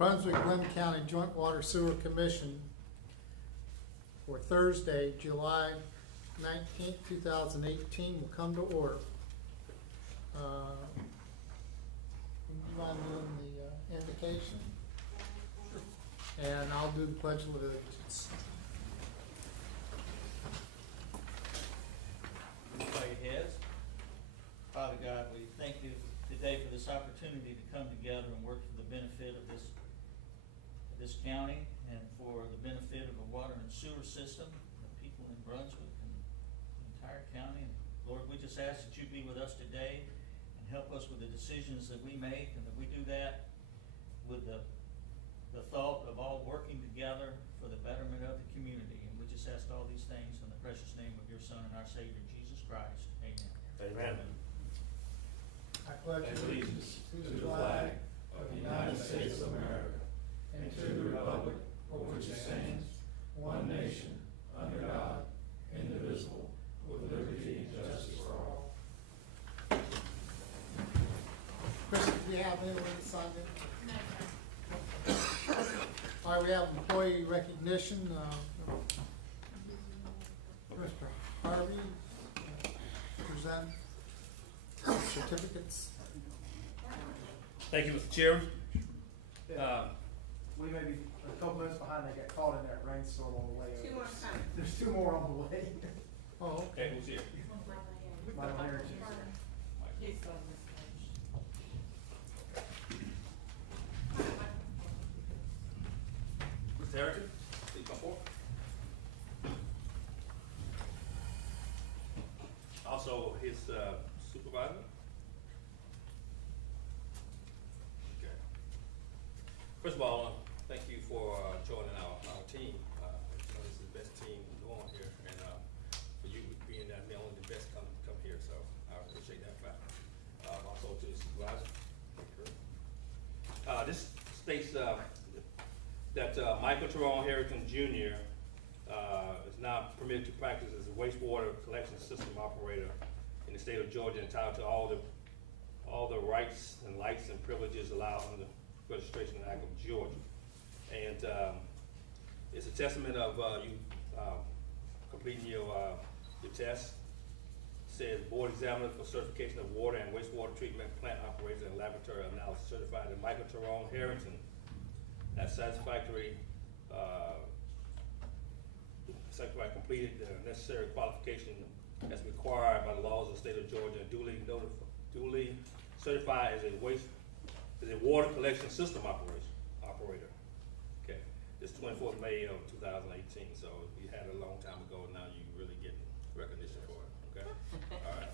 Brunswick-Glynn County Joint Water Sewer Commission for Thursday, July 19th, 2018 will come to order. You mind doing the invocation? And I'll do the Pledge of Allegiance. Bow your heads. Father God, we thank you today for this opportunity to come together and work for the benefit of this county and for the benefit of the water and sewer system, the people in Brunswick and the entire county. And Lord, we just ask that you be with us today and help us with the decisions that we make, and that we do that with the thought of all working together for the betterment of the community. And we just ask all these things in the precious name of your Son and our Savior, Jesus Christ. Amen. Amen. I pledge allegiance to the flag of the United States of America and to the republic for which it stands, one nation, under God, indivisible, with liberty and justice for all. Chris, do we have anyone signed in? All right, we have employee recognition. Mr. Harvey, present certificates. Thank you, Mr. Chairman. We may be a couple minutes behind. They got caught in that rainstorm on the way over. Two more coming. There's two more on the way. Oh, Okay, who's here? Michael Harris. Mr. Harrington, please come forward. Also, his supervisor. Okay. First of all, thank you for joining our team. This is the best team going here, and for you being that only the best come here, so I appreciate that fact. Also to the supervisor. This states that Michael Tyrone Harrington Jr. Is now permitted to practice as a wastewater collection system operator in the state of Georgia, entitled to all the rights and rights and privileges allowed under the Registration Act of Georgia. And it's a testament of you completing your test. It says board examiner for certification of water and wastewater treatment plant operators and laboratory analysis certified that Michael Tyrone Harrington has satisfactory completed the necessary qualification as required by the laws of the state of Georgia, and duly certified as a water collection system operator. Okay, this 24th May of 2018. So we had it a long time ago. Now you really getting recognition for it. Okay. All right.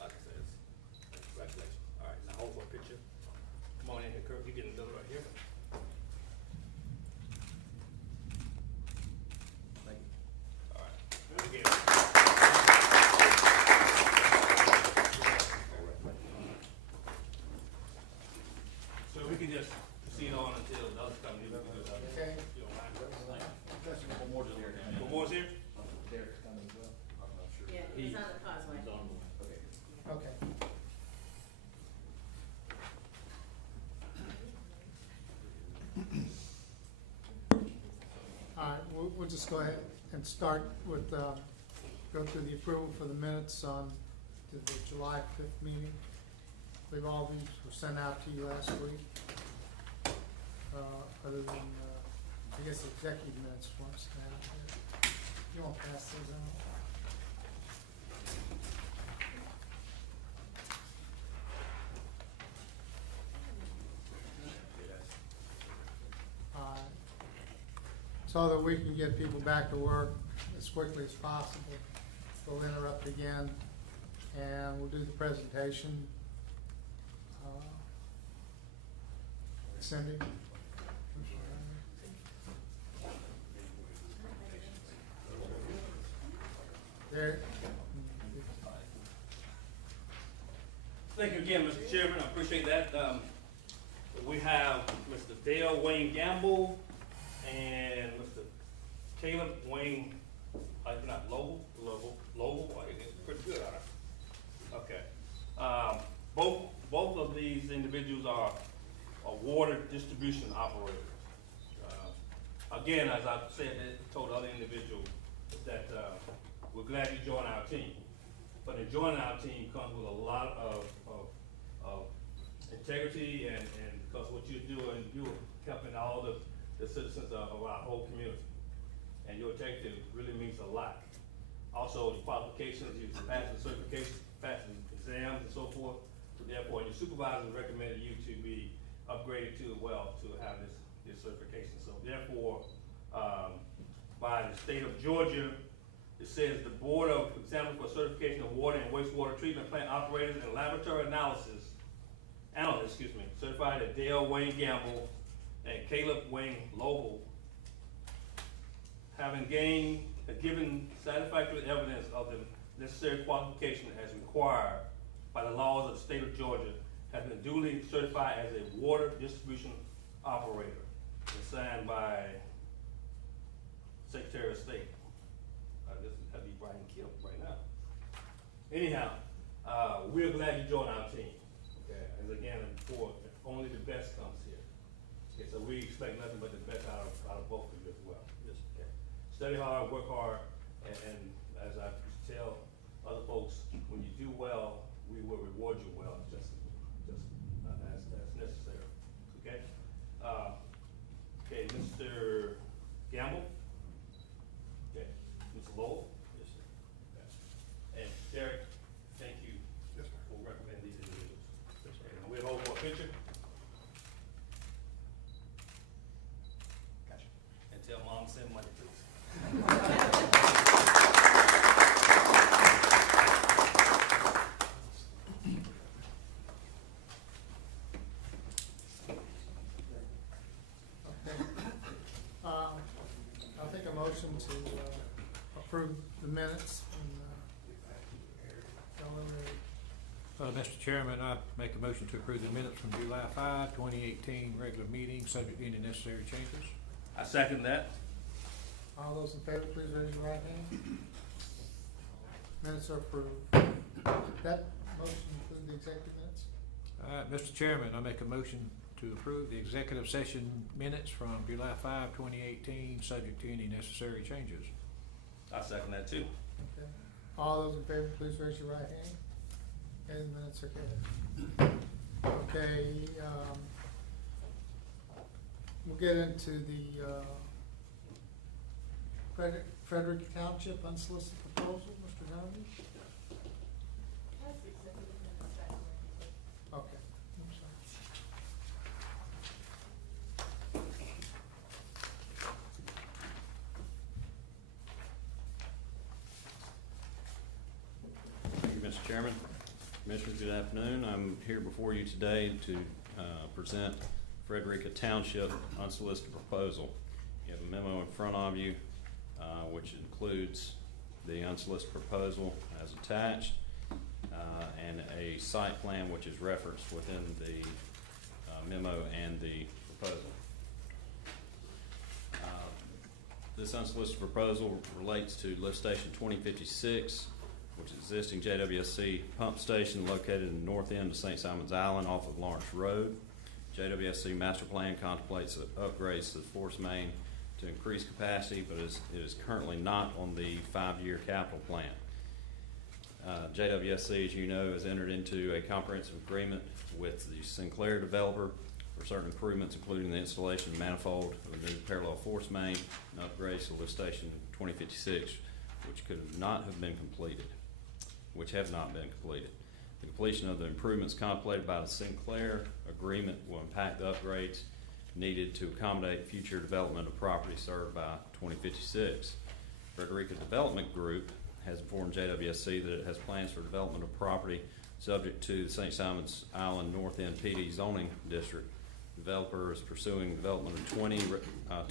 Like I said, congratulations. All right. Now hold for a picture. Come on in here, Kirk. You getting another right here. So we can just proceed on until the others come. okay. You don't mind? One more here. One more is here? Derek's coming as well. I'm not sure. Yeah, he's on the causeway. He's on the way. Okay. Okay. All right, we'll just go ahead and start with, go through the approval for the minutes on to the July 5th meeting. I believe all these were sent out to you last week. Other than, I guess the executive minutes weren't sent out yet. You want to pass those out? So that we can get people back to work as quickly as possible. We'll interrupt again and we'll do the presentation. Cindy? There. Thank you again, Mr. Chairman. I appreciate that. We have Mr. Dale Wayne Gamble and Mr. Caleb Wayne, I cannot, Lowell? Pretty good, all right. Okay. Both of these individuals are water distribution operators. Again, as I've said, told other individuals that we're glad you joined our team. But in joining our team comes with a lot of integrity and because what you're doing, you're helping all the citizens of our whole community. And your integrity really means a lot. Also, the qualifications, you pass the certification, pass the exams and so forth. So therefore, your supervisors recommended you to be upgraded to have this certification. So therefore, by the state of Georgia, it says the Board of Examiners for Certification of Water and Wastewater Treatment Plant Operators and Laboratory Analysts, certified that Dale Wayne Gamble and Caleb Wayne Lowell, having given satisfactory evidence of the necessary qualification as required by the laws of the state of Georgia, has been duly certified as a water distribution operator. It's signed by Secretary of State. This is Heavy Brian Kill right now. Anyhow, we're glad you joined our team. Okay, as again, before, only the best comes here. Okay, so we expect nothing but the best out of both of you as well. Just, okay. Study hard, work hard, and as I tell other folks, when you do well, we will reward you well, just as necessary. Okay. Okay, Mr. Gamble. Okay, Mr. Lowell. Yes, sir. Okay. And Derek, thank you. Yes, sir. For recommending these individuals. Yes, sir. And we'll hold for a picture. Gotcha. And tell Mom send money, please. I'll take a motion to approve the minutes. Mr. Chairman, I make a motion to approve the minutes from July 5, 2018 regular meeting, subject to any necessary changes. I second that. All those in favor, please raise your right hand. Minutes are approved. That motion include the executive minutes? Mr. Chairman, I make a motion to approve the executive session minutes from July 5, 2018, subject to any necessary changes. I second that too. Okay. All those in favor, please raise your right hand. And the minutes are carried. Okay, we'll get into the Frederick Township unsolicited proposal, Mr. Donovan. Okay, I'm sorry. Thank you, Mr. Chairman. Commissioners, good afternoon. I'm here before you today to present Frederick Township unsolicited proposal. You have a memo in front of you which includes the unsolicited proposal as attached and a site plan which is referenced within the memo and the proposal. This unsolicited proposal relates to lift station 2056, which is existing JWSC pump station located in the north end of St. Simon's Island off of Lawrence Road. JWSC master plan contemplates upgrades to the force main to increase capacity, but it is currently not on the 5-year capital plan. JWSC, as you know, has entered into a comprehensive agreement with the Sinclair developer for certain improvements, including the installation of manifold of a new parallel force main and upgrades to lift station 2056, which have not been completed. The completion of the improvements contemplated by the Sinclair agreement will impact the upgrades needed to accommodate future development of property served by 2056. Frederica Development Group has informed JWSC that it has plans for development of property subject to the St. Simon's Island North End PD zoning district. The developer is pursuing development of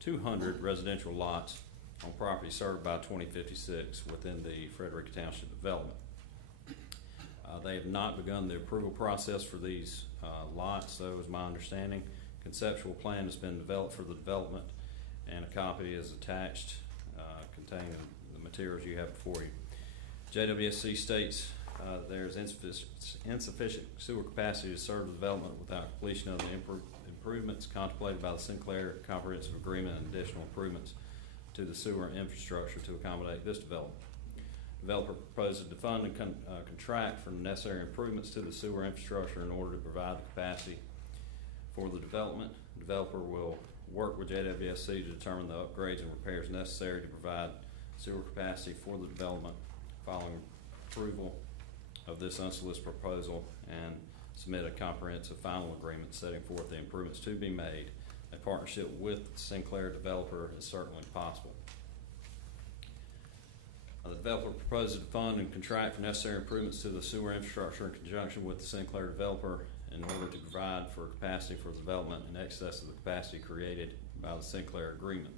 200 residential lots on property served by 2056 within the Frederica Township development. They have not begun the approval process for these lots, though, is my understanding. Conceptual plan has been developed for the development, and a copy is attached containing the materials you have before you. JWSC states there's insufficient sewer capacity to serve the development without completion of the improvements contemplated by the Sinclair Comprehensive Agreement and additional improvements to the sewer infrastructure to accommodate this development. Developer proposes to fund and contract for the necessary improvements to the sewer infrastructure in order to provide the capacity for the development. Developer will work with JWSC to determine the upgrades and repairs necessary to provide sewer capacity for the development following approval of this unsolicited proposal, and submit a comprehensive final agreement setting forth the improvements to be made. A partnership with the Sinclair developer is certainly possible. The developer proposes to fund and contract for necessary improvements to the sewer infrastructure in conjunction with the Sinclair developer in order to provide for capacity for development in excess of the capacity created by the Sinclair agreement.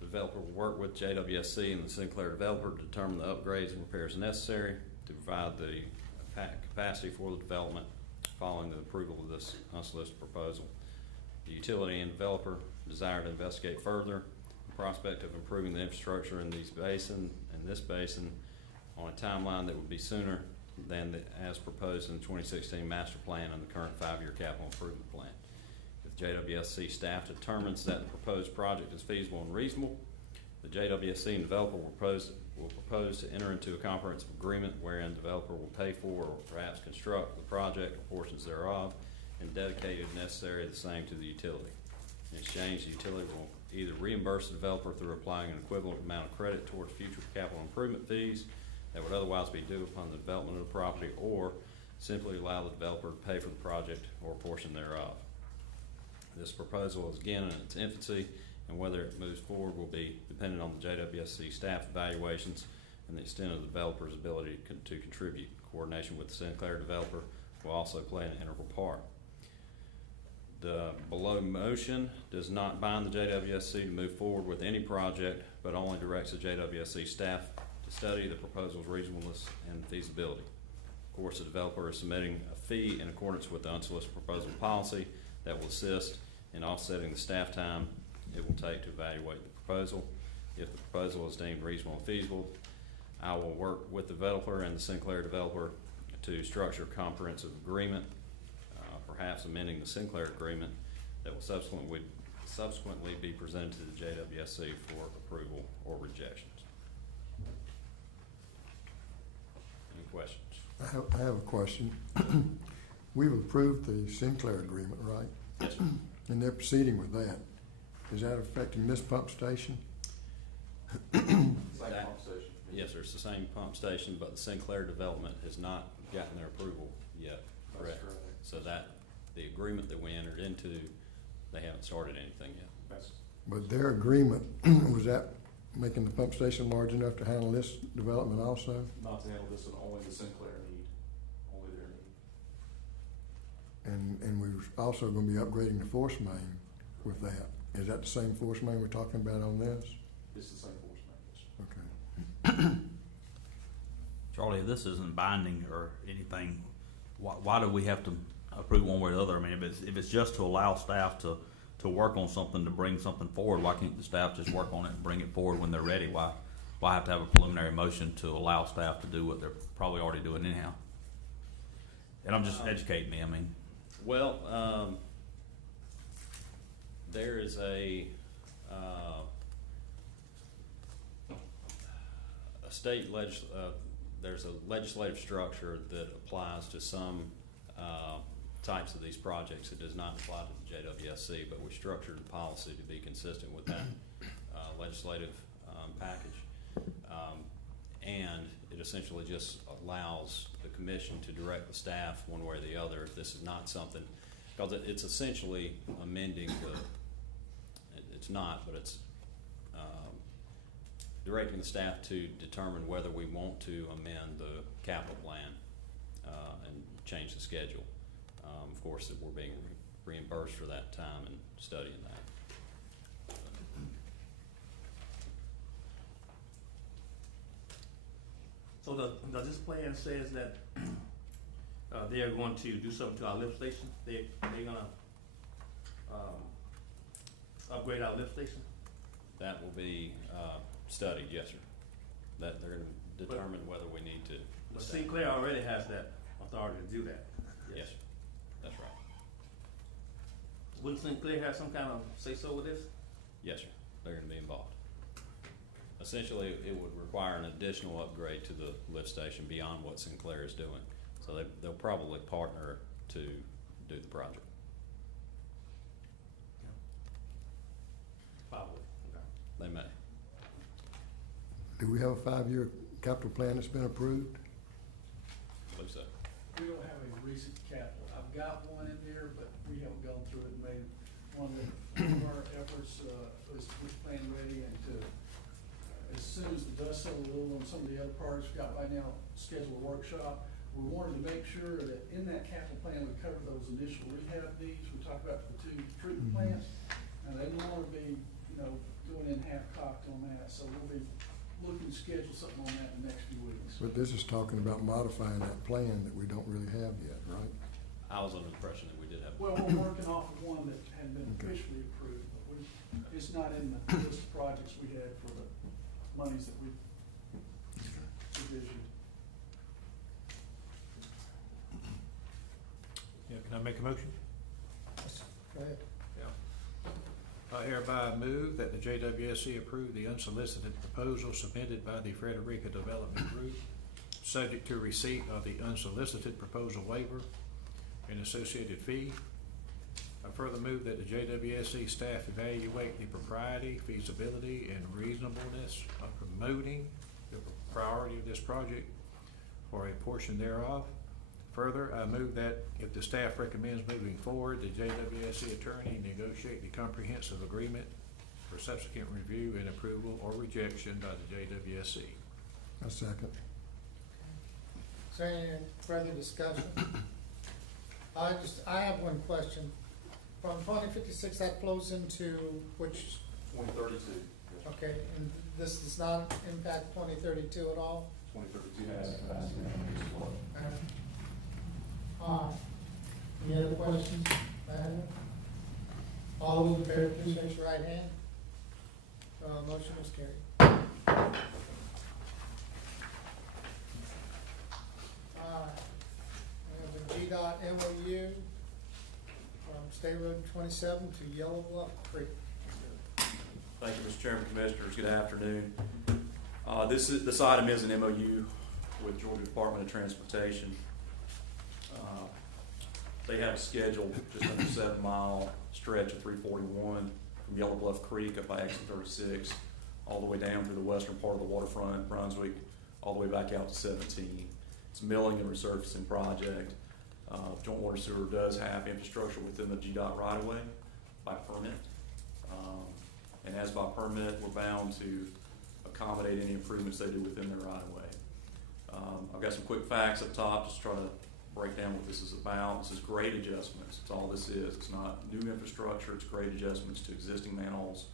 The developer will work with JWSC and the Sinclair developer to determine the upgrades and repairs necessary to provide the capacity for the development following the approval of this unsolicited proposal. The utility and developer desire to investigate further the prospect of improving the infrastructure in this basin on a timeline that would be sooner than as proposed in the 2016 master plan and the current 5-year capital improvement plan. If JWSC staff determines that the proposed project is feasible and reasonable, the JWSC and developer will propose to enter into a comprehensive agreement wherein the developer will pay for or perhaps construct the project or portions thereof and dedicate if necessary the same to the utility. In exchange, the utility will either reimburse the developer through applying an equivalent amount of credit towards future capital improvement fees that would otherwise be due upon the development of the property, or simply allow the developer to pay for the project or a portion thereof. This proposal is again in its infancy, and whether it moves forward will be dependent on the JWSC staff evaluations and the extent of the developer's ability to contribute. Coordination with the Sinclair developer will also play an integral part. The below motion does not bind the JWSC to move forward with any project, but only directs the JWSC staff to study the proposal's reasonableness and feasibility. Of course, the developer is submitting a fee in accordance with the unsolicited proposal policy that will assist in offsetting the staff time it will take to evaluate the proposal. If the proposal is deemed reasonable and feasible, I will work with the developer and the Sinclair developer to structure a comprehensive agreement, perhaps amending the Sinclair agreement that will subsequently be presented to the JWSC for approval or rejections. Any questions? I have a question. We've approved the Sinclair agreement, right? Yes, sir. And they're proceeding with that. Is that affecting this pump station? Same pump station. Yes, sir. It's the same pump station, but the Sinclair development has not gotten their approval yet. That's correct. So that the agreement that we entered into, they haven't started anything yet. That's But their agreement, was that making the pump station large enough to handle this development also? not to handle this and only the Sinclair need, only their need. And we were also gonna be upgrading the force main with that. Is that the same force main we're talking about on this? It's the same force main, Okay. Charlie, if this isn't binding or anything, why do we have to approve one way or the other? I mean, if it's just to allow staff to work on something, to bring something forward, why can't the staff just work on it and bring it forward when they're ready? Why have to have a preliminary motion to allow staff to do what they're probably already doing anyhow? And I'm just educating me, I mean. Well, there is a there's a legislative structure that applies to some types of these projects. It does not apply to the JWSC, but we structured the policy to be consistent with that legislative package. And it essentially just allows the commission to direct the staff one way or the other if this is not something, because it's essentially amending it's not, but it's directing the staff to determine whether we want to amend the capital plan and change the schedule. Of course, that we're being reimbursed for that time and studying that. So does this plan says that they are going to do something to our lift station? They're gonna upgrade our lift station? That will be studied, yes, sir. That they're going to determine whether we need to But Sinclair already has that authority to do that. Yes, sir. That's right. Wouldn't Sinclair have some kind of say-so with this? Yes, sir. They're gonna be involved. Essentially, it would require an additional upgrade to the lift station beyond what Sinclair is doing. So they'll probably partner to do the project. Probably. Okay. They may. Do we have a 5-year capital plan that's been approved? I believe so. We don't have a recent capital. I've got one in there, but we haven't gone through it and made one of our efforts, is which plan ready and to, as soon as the dust settles a little on some of the other parts, we've got right now scheduled a workshop. We wanted to make sure that in that capital plan, we cover those initial rehab needs. We talked about the 2 treatment plants. And they don't want to be, going in half-cocked on that. So we'll be looking to schedule something on that in the next few weeks. But this is talking about modifying that plan that we don't really have yet, right? I was under the impression that we did have. Well, we're working off of one that hadn't been Okay. officially approved, but it's not in the list of projects we had for the monies that we envisioned. Yeah, can I make a motion? Go ahead. I hereby move that the JWSC approve the unsolicited proposal submitted by the Frederica Development Group, subject to receipt of the unsolicited proposal waiver and associated fee. I further move that the JWSC staff evaluate the propriety, feasibility, and reasonableness of promoting the priority of this project for a portion thereof. Further, I move that if the staff recommends moving forward, the JWSC attorney negotiate the comprehensive agreement for subsequent review and approval or rejection by the JWSC. A second. Is there any further discussion? I have one question. From 2056, that flows into which, 2032. okay, and this does not impact 2032 at all? 2032 has capacity. Any other questions? All those in favor, please raise your right hand. Motion is carried. We have the GDOT MOU from State Road 27 to Yellow Bluff Creek. Thank you, Mr. Chairman, Commissioners. Good afternoon. This item is an MOU with Georgia Department of Transportation. They have a scheduled just under 7-mile stretch of 341 from Yellow Bluff Creek up by exit 36, all the way down through the western part of the waterfront, Brunswick, all the way back out to 17. It's a milling and resurfacing project. Joint Water Sewer does have infrastructure within the GDOT right-of-way by permit. And as by permit, we're bound to accommodate any improvements they do within their right-of-way. I've got some quick facts up top, just to try to break down what this is about. This is grade adjustments. That's all this is. It's not new infrastructure. It's grade adjustments to existing manholes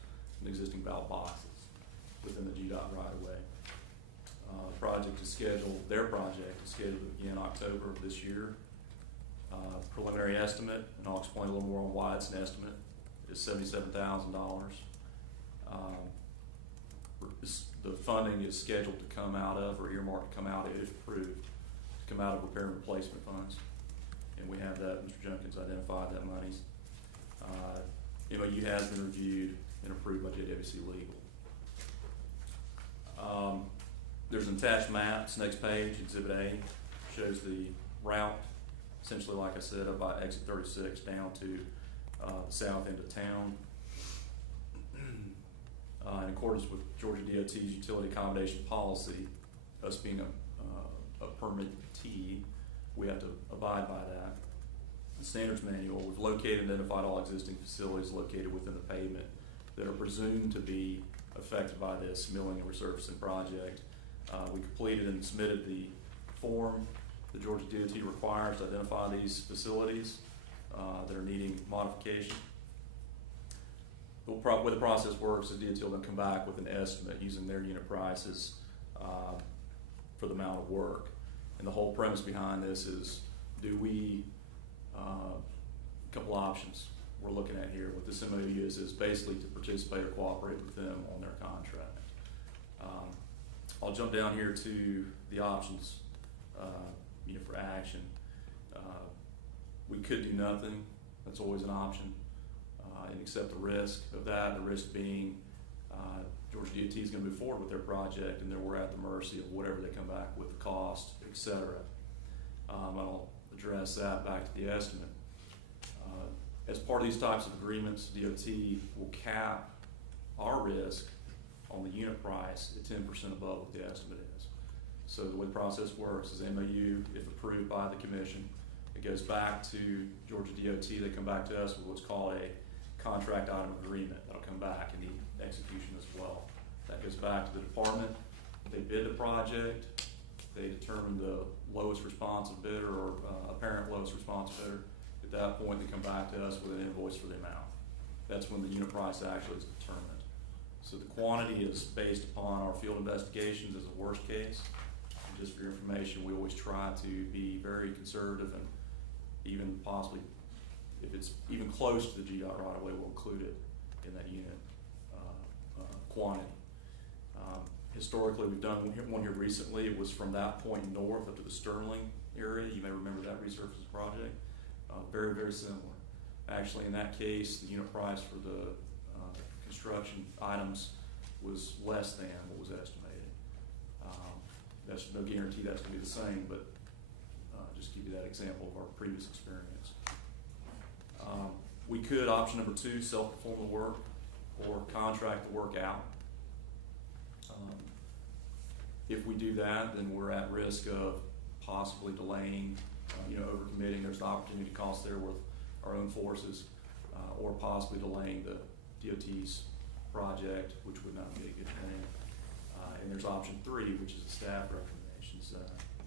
and existing valve boxes within the GDOT right-of-way. Their project is scheduled to begin October of this year. Preliminary estimate, and I'll explain a little more on why it's an estimate, is $77,000. The funding is scheduled to come out of, or earmarked to come out, if approved, to come out of repair and replacement funds. And we have that, Mr. Jenkins identified that monies. MOU has been reviewed and approved by JWC Legal. There's an attached map, it's next page, Exhibit A, shows the route, essentially like I said, up by exit 36 down to the south end of town. In accordance with Georgia DOT's utility accommodation policy, us being a permittee, we have to abide by that. The standards manual, we've located and identified all existing facilities located within the pavement that are presumed to be affected by this milling and resurfacing project. We completed and submitted the form the Georgia DOT requires to identify these facilities that are needing modification. The way the process works is DOT will then come back with an estimate using their unit prices for the amount of work. And the whole premise behind this is, do we, a couple options we're looking at here. What this MOU is basically to participate or cooperate with them on their contract. I'll jump down here to the options for action. We could do nothing. That's always an option, and accept the risk of that. The risk being Georgia DOT is going to move forward with their project, and then we're at the mercy of whatever they come back with, the cost, etc. I'll address that back to the estimate. As part of these types of agreements, DOT will cap our risk on the unit price at 10% above what the estimate is. So the way the process works is MOU, if approved by the commission, it goes back to Georgia DOT. They come back to us with what's called a contract item agreement. That'll come back and need execution as well. That goes back to the department. They bid the project. They determine the lowest responsive bidder or apparent lowest responsive bidder. At that point, they come back to us with an invoice for the amount. That's when the unit price actually is determined. So the quantity is based upon our field investigations as a worst case. And just for your information, we always try to be very conservative, and even possibly, if it's even close to the GDOT right away, we'll include it in that unit quantity. Historically, we've done one here recently. It was from that point north up to the Sterling area. You may remember that resurfacing project. Very, very similar. Actually, in that case, the unit price for the construction items was less than what was estimated. That's no guarantee that's going to be the same, but just give you that example of our previous experience. We could, option number 2, self-perform the work or contract the work out. If we do that, then we're at risk of possibly delaying, overcommitting. There's an opportunity cost there with our own forces, or possibly delaying the DOT's project, which would not be a good thing. And there's option 3, which is the staff recommendations.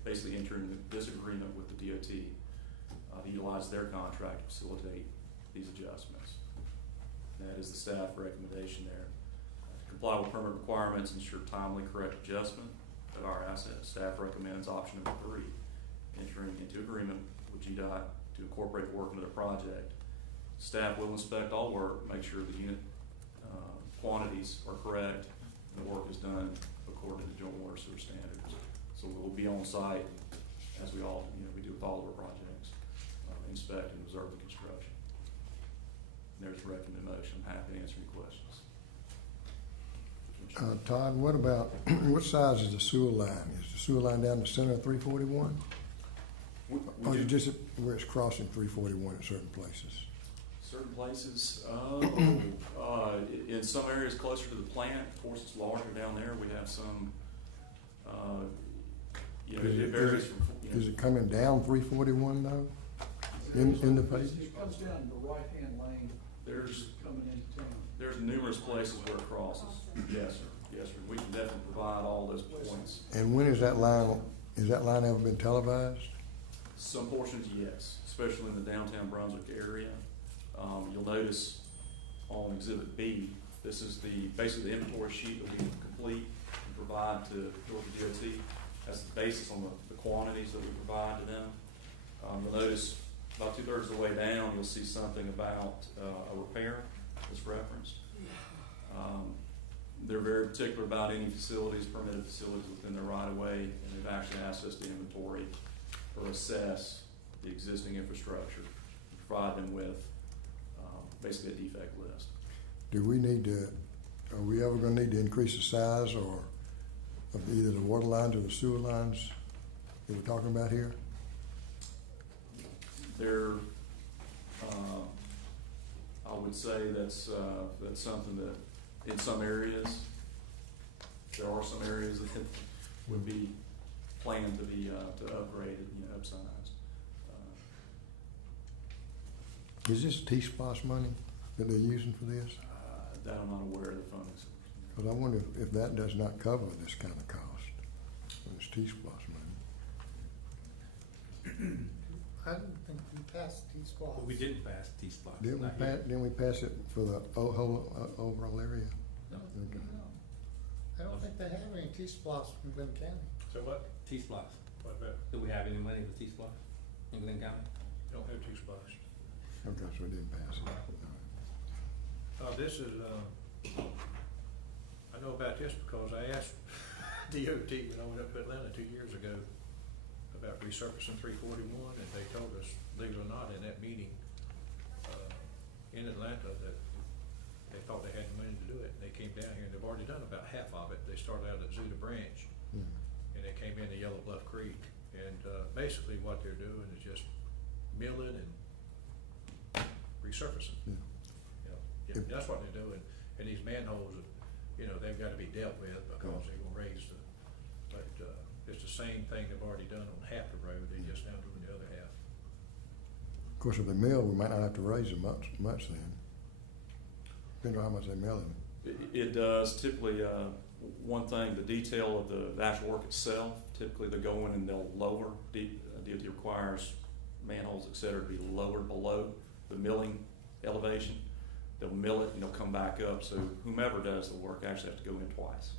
Basically entering this agreement with the DOT to utilize their contract to facilitate these adjustments. That is the staff recommendation there. To comply with permit requirements, ensure timely, correct adjustment of our assets. Staff recommends option number 3, entering into agreement with GDOT to incorporate work into the project. Staff will inspect all work, make sure the unit quantities are correct, and the work is done according to the Joint Water Sewer standards. So we'll be on site, as we all, we do with all of our projects, inspect and observe the construction. And there's the recommended motion. I'm happy to answer any questions. Todd, what about, what size is the sewer line? Is the sewer line down the center of 341? Or is it just where it's crossing 341 in certain places? Certain places, in some areas closer to the plant, of course it's larger down there. We have some, it varies from, Is it coming down 341 though? In the face? It comes down the right-hand lane. There's coming into town. There's numerous places where it crosses. Yes, sir. Yes, sir. We can definitely provide all those points. And when is that line ever been televised? Some portions, yes, especially in the downtown Brunswick area. You'll notice on Exhibit B, this is basically the inventory sheet that we complete and provide to Georgia DOT. That's the basis on the quantities that we provide to them. You'll notice about 2/3 of the way down, you'll see something about a repair that's referenced. They're very particular about any facilities, permitted facilities within their right of way, and they've actually asked us to inventory or assess the existing infrastructure and provide them with basically a defect list. Do we need to, are we ever gonna need to increase the size or of either the water lines or the sewer lines that we're talking about here? There, I would say that's something that in some areas, there are some areas that would be planned to be to upgraded, upsized. Is this T-Splosh money that they're using for this? That I'm not aware of the funding source. Because I wonder if that does not cover this kind of cost, when it's T-Splosh money. I didn't think we passed T-Splosh. But we didn't pass T-Splosh. Didn't we pass it for the whole overall area? No. Okay. I don't think they have any T-Splosh in Glynn County. So what? T-Splosh. What about? Do we have any money for T-Splosh in Glynn County? Don't have T-Splosh. Okay, so we didn't pass it. This is, I know about this because I asked DOT when I went up to Atlanta 2 years ago, about resurfacing 341, and they told us, believe it or not, in that meeting in Atlanta, that they thought they had the money to do it. They came down here, and they've already done about half of it. They started out at Zuda Branch, and they came into Yellow Bluff Creek. And basically what they're doing is just milling and resurfacing. You know, yeah, that's what they're doing. And these manholes, you know, they've got to be dealt with because they're going to raise the, but it's the same thing they've already done on half the road. They're just now doing the other half. Of course, if they mill, we might not have to raise it much then. Depends on how much they mill it. It does. Typically, one thing, the detail of the actual work itself, typically they go in and they'll lower, DOT requires manholes, et cetera, to be lowered below the milling elevation. They'll mill it and they'll come back up. So whomever does the work actually has to go in twice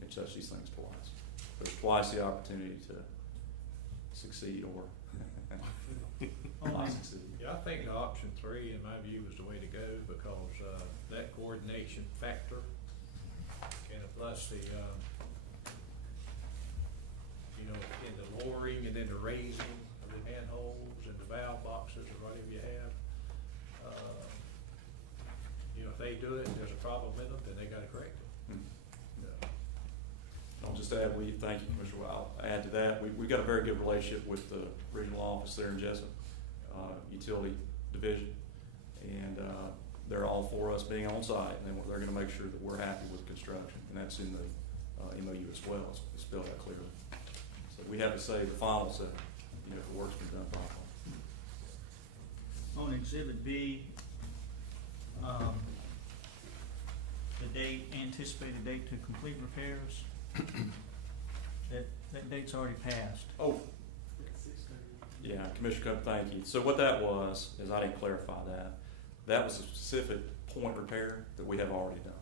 and touch these things twice. There's twice the opportunity to succeed or not succeed. Yeah, I think the option 3, in my view, is the way to go because that coordination factor, and plus the, you know, in the lowering and then the raising of the manholes and the valve boxes or whatever you have. You know, if they do it and there's a problem with them, then they gotta correct it. I'll just add, thank you, Commissioner. I'll add to that, we've got a very good relationship with the regional office there in Jessup, utility division, and they're all for us being on site, and they're going to make sure that we're happy with construction, and that's in the MOU as well. It's spelled out clearly. So we have to say the final say, you know, if the work's been done properly. On Exhibit B, the date, anticipated date to complete repairs, that date's already passed. Oh, yeah, Commissioner Cook, thank you. So what that was, is I didn't clarify that. That was a specific point repair that we have already done.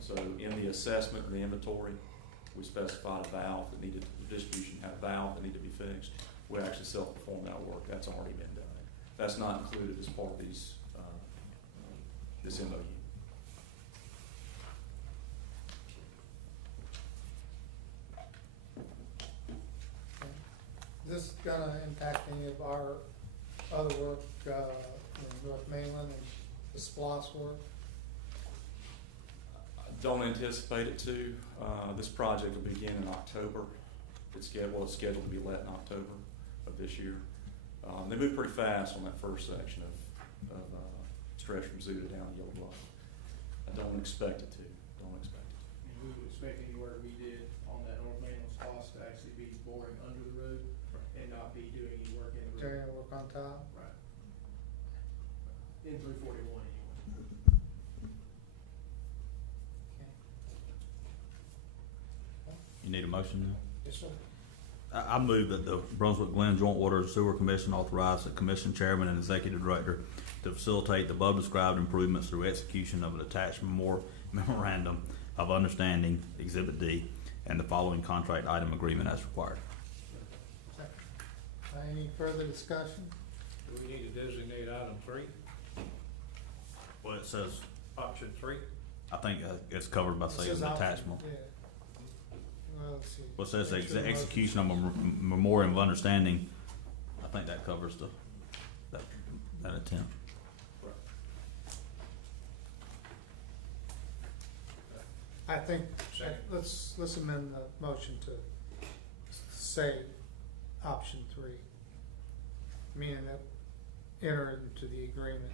So in the assessment and the inventory, we specified a valve that needed, the distribution had a valve that needed to be fixed. We actually self-performed that work. That's already been done. That's not included as part of these, this MOU. Is this gonna impact any of our other work in North Mainland and the SPLOS work? I don't anticipate it to. This project will begin in October. It's scheduled to be let in October of this year. They move pretty fast on that first section of stretch from Zuda down to Yellow Bluff. I don't expect it to. We would expect any work we did on that North Mainland SPOS to actually be boring under the road and not be doing any work in the road. Doing work on top? Right. In 341 anyway. You need a motion now? Yes, sir. I move that the Brunswick-Glynn Joint Water Sewer Commission authorize the commission chairman and executive director to facilitate the above described improvements through execution of an attached memorandum of understanding, Exhibit D, and the following contract item agreement as required. Any further discussion? Do we need to designate item 3, Well, it says, option 3? I think it's covered by It saying says an option, attachment. Yeah. Well, let's see. Well, it says the Make sure the execution of a memorandum of understanding. I think that covers that attempt. I think, Second. let's amend the motion to say option 3, meaning that enter into the agreement.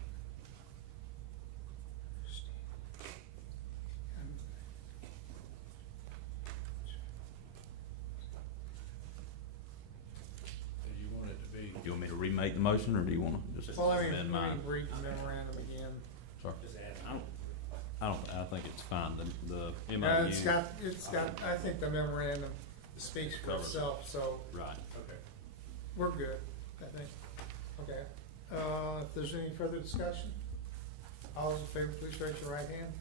Do you want it to be? Do you want me to remake the motion, or do you want to just Well, I mean, amend mine? read the memorandum again. Sorry. I think it's fine. The MOU. It's got, I think the memorandum speaks for Covers it. itself, so Right. Okay. we're good, I think. Okay, if there's any further discussion, all those in favor, please raise your right hand.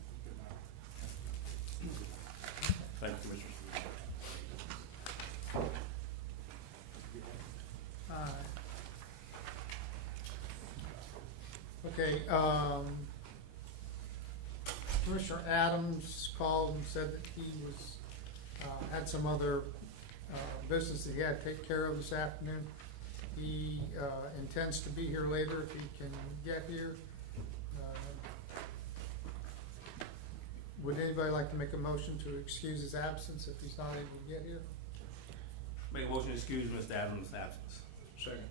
Thank you, Commissioner. Alright. Okay, Commissioner Adams called and said that he was, had some other business that he had to take care of this afternoon. He intends to be here later if he can get here. Would anybody like to make a motion to excuse his absence if he's not able to get here? Make a motion to excuse Mr. Adams' absence. Second.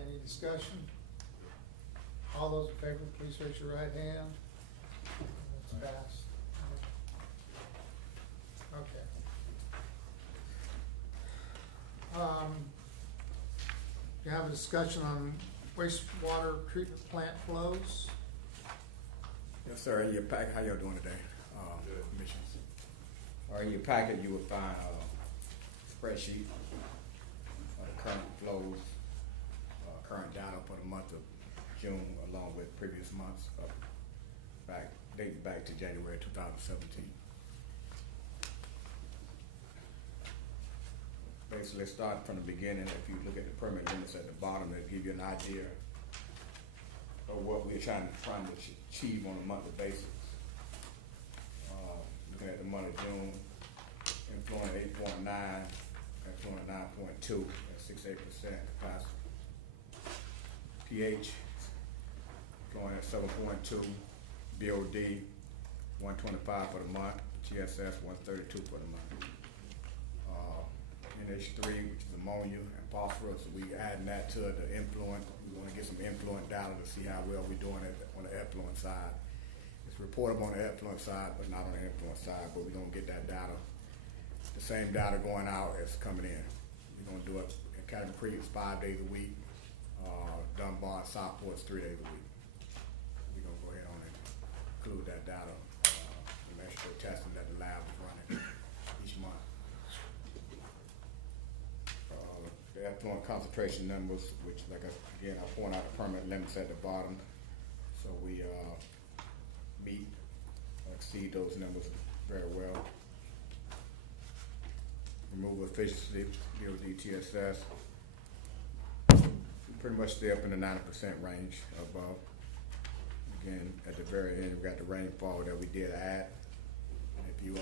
Any discussion? All those in favor, please raise your right hand. That's passed. Okay. You have a discussion on wastewater treatment plant flows. Yes, sir. In your packet, how y'all doing today? Commissioners. Or in your packet, you will find a spreadsheet of the current flows, current data for the month of June, along with previous months dating back to January 2017. Basically, start from the beginning. If you look at the permit limits at the bottom, it'll give you an idea of what we're trying to achieve on a monthly basis. Looking at the month of June, influent 8.9, influent 9.2 at 68% capacity. pH, flowing at 7.2, BOD 125 for the month, GSS 132 for the month. NH3, which is ammonia and phosphorus, we adding that to the influent. We want to get some influent data to see how well we're doing it on the effluent side. It's reportable on the effluent side, but not on the influent side, but we're going to get that data. The same data going out as coming in. We're going to do it in Academy Creek, it's 5 days a week. Dunbar and Southport is 3 days a week. We're going to go ahead on and include that data, and make sure testing that the lab is running each month. The effluent concentration numbers, which, like again, I point out the permit limits at the bottom, so we meet or exceed those numbers very well. Removal efficiency, BOD TSS, pretty much stay up in the 90% range above. Again, at the very end, we got the rainfall that we did add. And if you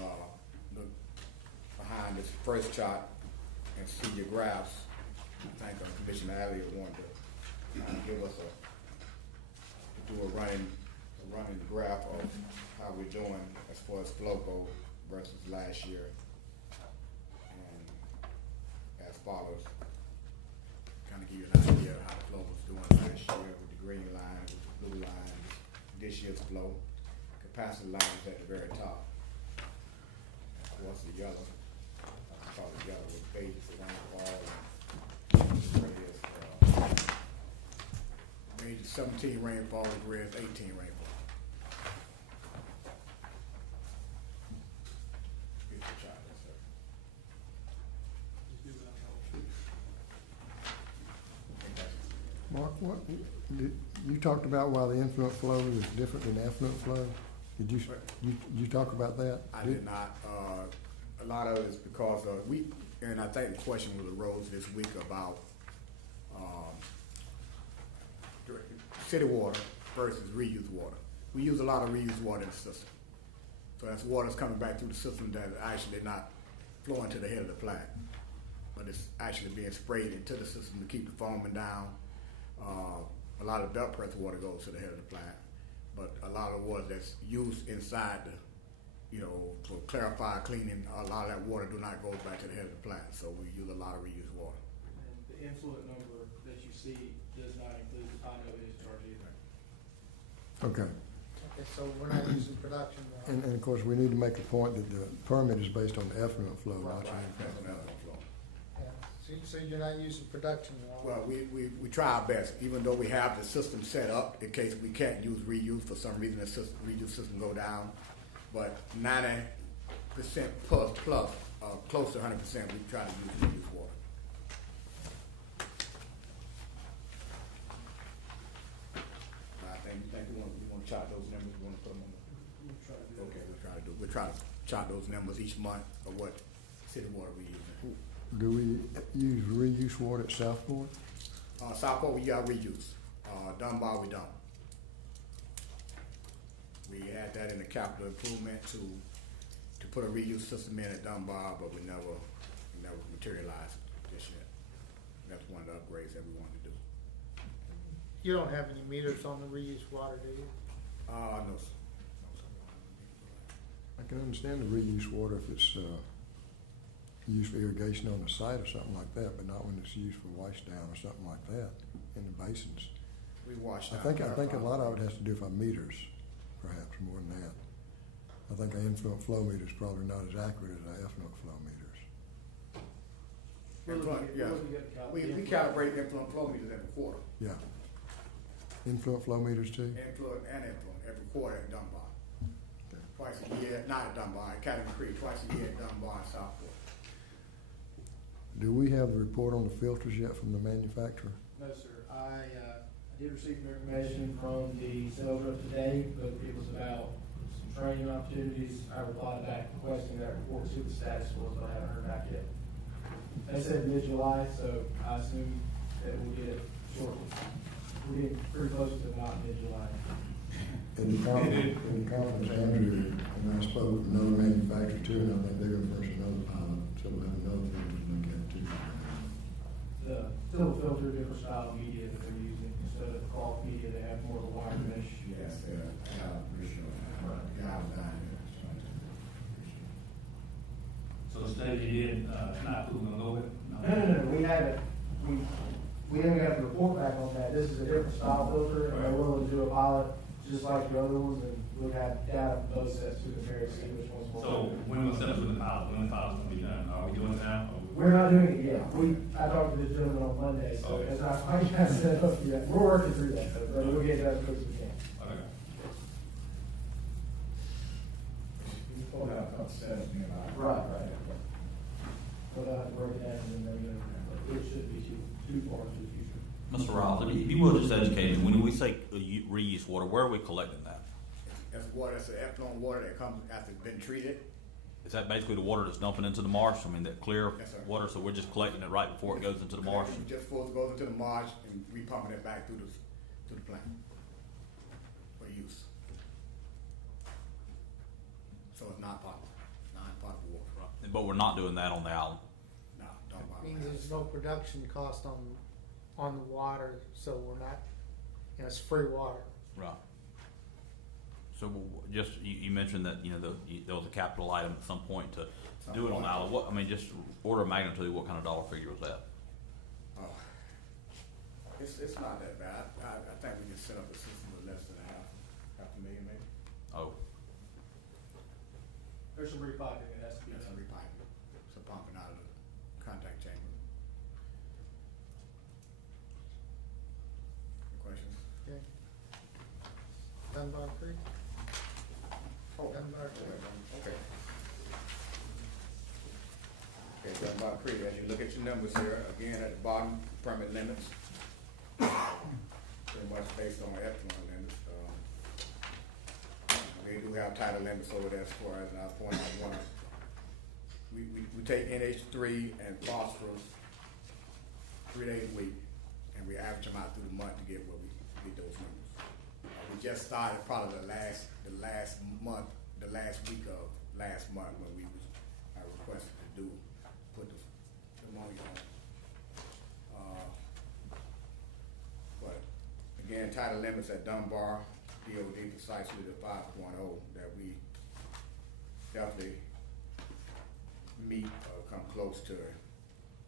look behind this first chart and see your graphs, I think Commissioner Elliott wanted to give us a running graph of how we're doing as far as flow goes versus last year. And as follows, kind of give you an idea of how the flow was doing last year with the green line, with the blue line, this year's flow. Capacity line is at the very top. Of course, the yellow, I call it yellow with base rainfall. Range is 17 rainfall, the grid is 18 rainfall. Mark, what you talked about why the influent flow is different than the effluent flow? Did you talk about that? I did not. A lot of it is because and I think the question was arose this week about city water versus reused water. We use a lot of reused water in the system. So that's water that's coming back through the system that actually not flowing to the head of the plant, but it's actually being sprayed into the system to keep the foaming down. A lot of duct pressure water goes to the head of the plant, but a lot of water that's used inside for clarify cleaning, a lot of that water do not go back to the head of the plant, so we use a lot of reused water. And the influent number that you see does not include the final discharge either. Okay. Okay, so we're not using production. And of course, we need to make the point that the permit is based on the effluent flow, not Right, your that's another flow. Yeah. So you're not using production at all? Well, we try our best, even though we have the system set up in case we can't use reuse for some reason, the reuse system go down. But 90% plus, close to 100%, we try to use reuse water. I think you want to chart those numbers. You want to put them on the. We'll try to do Okay, we'll try to chart those numbers each month of what city water we use. Do we use reuse water at Southport? Southport, we got reuse. Dunbar, we don't. We had that in the capital improvement to put a reuse system in at Dunbar, but we never materialized it just yet. That's one of the upgrades that we want to do. You don't have any meters on the reused water, do you? No, sir. I can understand the reuse water if it's, used for irrigation on the site or something like that, but not when it's used for wash down or something like that in the basins. We washed I down. think a lot of it has to do with our meters, perhaps more than that. I think our influent flow meter is probably not as accurate as our effluent flow meters. We calibrate influent flow meters every quarter. Yeah. Influent flow meters too? Influent every quarter at Dunbar. Twice a year, not at Dunbar, at Academy Creek, twice a year at Dunbar and Southport. Do we have the report on the filters yet from the manufacturer? No, sir. I did receive some information from the sales rep today, but it was about some training opportunities. I replied back requesting that report, see what the status was, but I haven't heard back yet. They said mid-July, so I assume that we'll get it shortly. We're getting pretty close to not mid-July. In the conference, Andrew and I spoke with another manufacturer too, and I think they're going to push another pilot, so we'll have another thing to look at too. Still a filter, different style of media that they're using. Instead of cloth media, they have more of a wire mesh. Yes, So the study you did, not who gonna go with? No. We haven't got a report back on that. This is a different style filter, and they're willing to do a pilot just like the other ones, and we'll have data from both sets to compare to see which one's more. So when was set up with the pilot? When the pilot's gonna be done? Are we doing it now? We're not doing it yet. I talked to this gentleman on Monday, so Okay. it's not quite set up yet. We're working through that, but we'll get it as quick as we can. Okay. Right. But work it out and then it should be too far into the future. Mr. Riles, if you will just educate me, when we say reuse water, where are we collecting that? That's water, that's the effluent water that comes after it's been treated. Is that basically the water that's dumping into the marsh? I mean, that clear Yes, sir. water, so we're just collecting it right before it goes into the marsh? Just before it goes into the marsh and we pumping it back through to the plant for use. So it's not potable, non-potable water. But we're not doing that on the island. No, don't buy Means there's no production cost on the water, so we're not, it's free water. Right. So just, you mentioned that, there was a capital item at some point to do it on the island. What, I mean, just order of magnitude, what kind of dollar figure was that? Oh, it's not that bad. I think we can set up a system with less than half a million maybe. Oh, There's some repiping that has to be That's a done. repiping, so pumping out of the contact chamber. Any questions? Okay. Dunbar Creek? Oh, Dunbar Creek. okay. Okay, Dunbar Creek, as you look at your numbers here, again, at the bottom, permit limits. Pretty much based on effluent limits. We do have title limits over there as far as our point I want. We take NH3 and phosphorus 3 days a week, and we average them out through the month to get what we get those numbers. We just started probably the last week of last month when I requested to put the money on. But again, title limits at Dunbar, DOD precisely the 5.0 that we definitely meet or come close to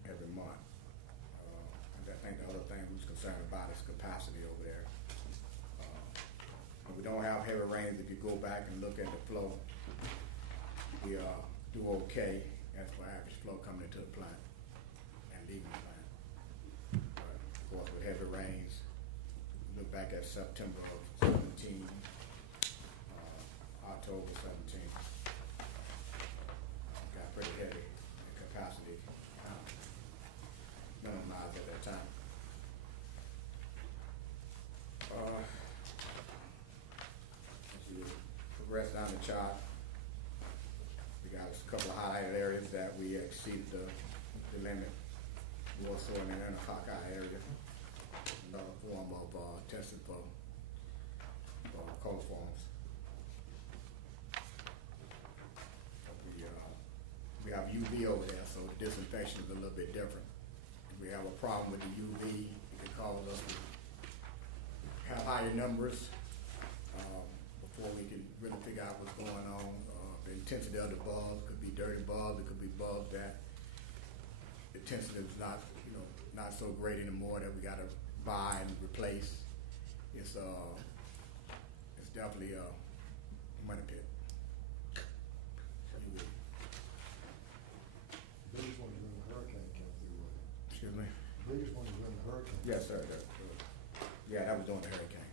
every month. And I think the other thing we was concerned about is capacity over there. We don't have heavy rains. If you go back and look at the flow, we do okay as for average flow coming into the plant and leaving the plant. But of course, with heavy rains, look back at September of 17, October 17, got pretty heavy in capacity, minimized at that time. As you progress down the chart, we got a couple of highlighted areas that we exceeded the limit, more so in the Anacostia area. Another form of testing for coliforms. We disinfection is a little bit different. If we have a problem with the UV, it could cause us to have higher numbers before we can really figure out what's going on. The intensity of the bugs could be dirty bugs, it could be bugs that the intensity is not, not so great anymore that we got to buy and replace. It's definitely a money pit. The biggest one is when the hurricane came through, wasn't it? Excuse me? The biggest one is when the hurricane. Yes, sir. Yeah, that was during the hurricane.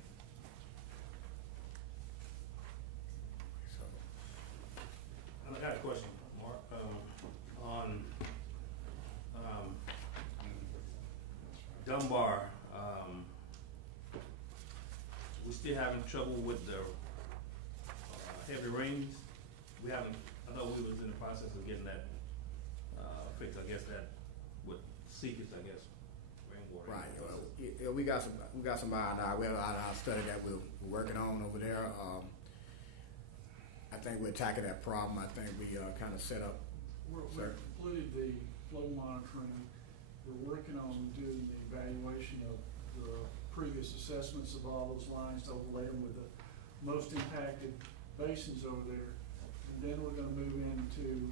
So, I got a question, Mark, on Dunbar. We still having trouble with the heavy rains. We haven't. I know we was in the process of getting that fixed. I guess that would seepage. I guess rainwater. right. Yeah, we got some our study that we're working on over there. I think we're attacking that problem. I think we kind of set up. We've Sir? completed the flow monitoring. We're working on doing the evaluation of the previous assessments of all those lines to overlay them with the most impacted basins over there. And then we're gonna move into,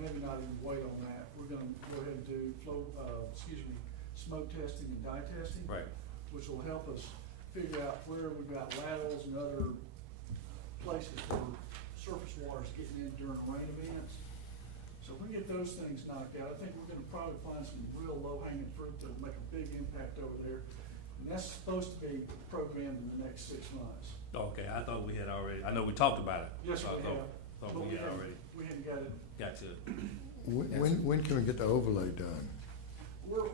maybe not even wait on that, we're gonna go ahead and do smoke testing and dye testing. Right. Which will help us figure out where we've got laterals and other places where surface water is getting in during rain events. So if we get those things knocked out, I think we're gonna probably find some real low-hanging fruit that'll make a big impact over there. And that's supposed to be programmed in the next 6 months. Okay, I thought we had already. I know we talked about it. Yes, So we I have. thought But we had already We hadn't got it. got to. When can we get the overlay done? We're,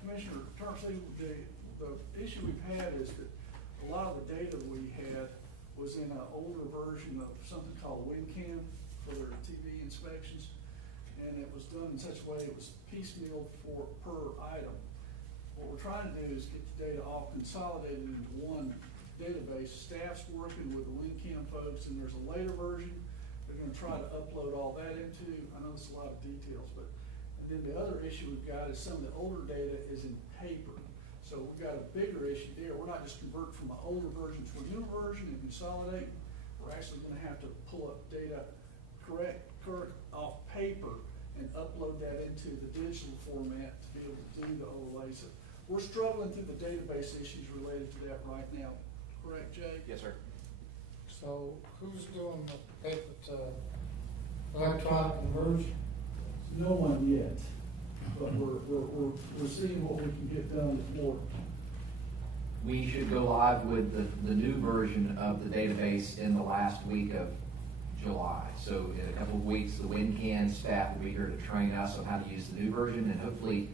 Commissioner Tarpsey, the issue we've had is that a lot of the data we had was in an older version of something called WinCam for their TV inspections. And it was done in such a way it was piecemeal per item. What we're trying to do is get the data all consolidated into one database. Staff's working with the WinCam folks, and there's a later version they're gonna try to upload all that into. I know it's a lot of details, but, and then the other issue we've got is some of the older data is in paper. So we've got a bigger issue there. We're not just converting from an older version to a newer version and consolidate. We're actually gonna have to pull up data correct off paper and upload that into the digital format to be able to do the overlay. So we're struggling through the database issues related to that right now. Correct, Jay? Yes, sir. So who's doing the paper to electronic conversion? No one yet, but we're seeing what we can get done this morning. We should go live with the new version of the database in the last week of July. So in a couple of weeks, the WinCan staff will be here to train us on how to use the new version, and hopefully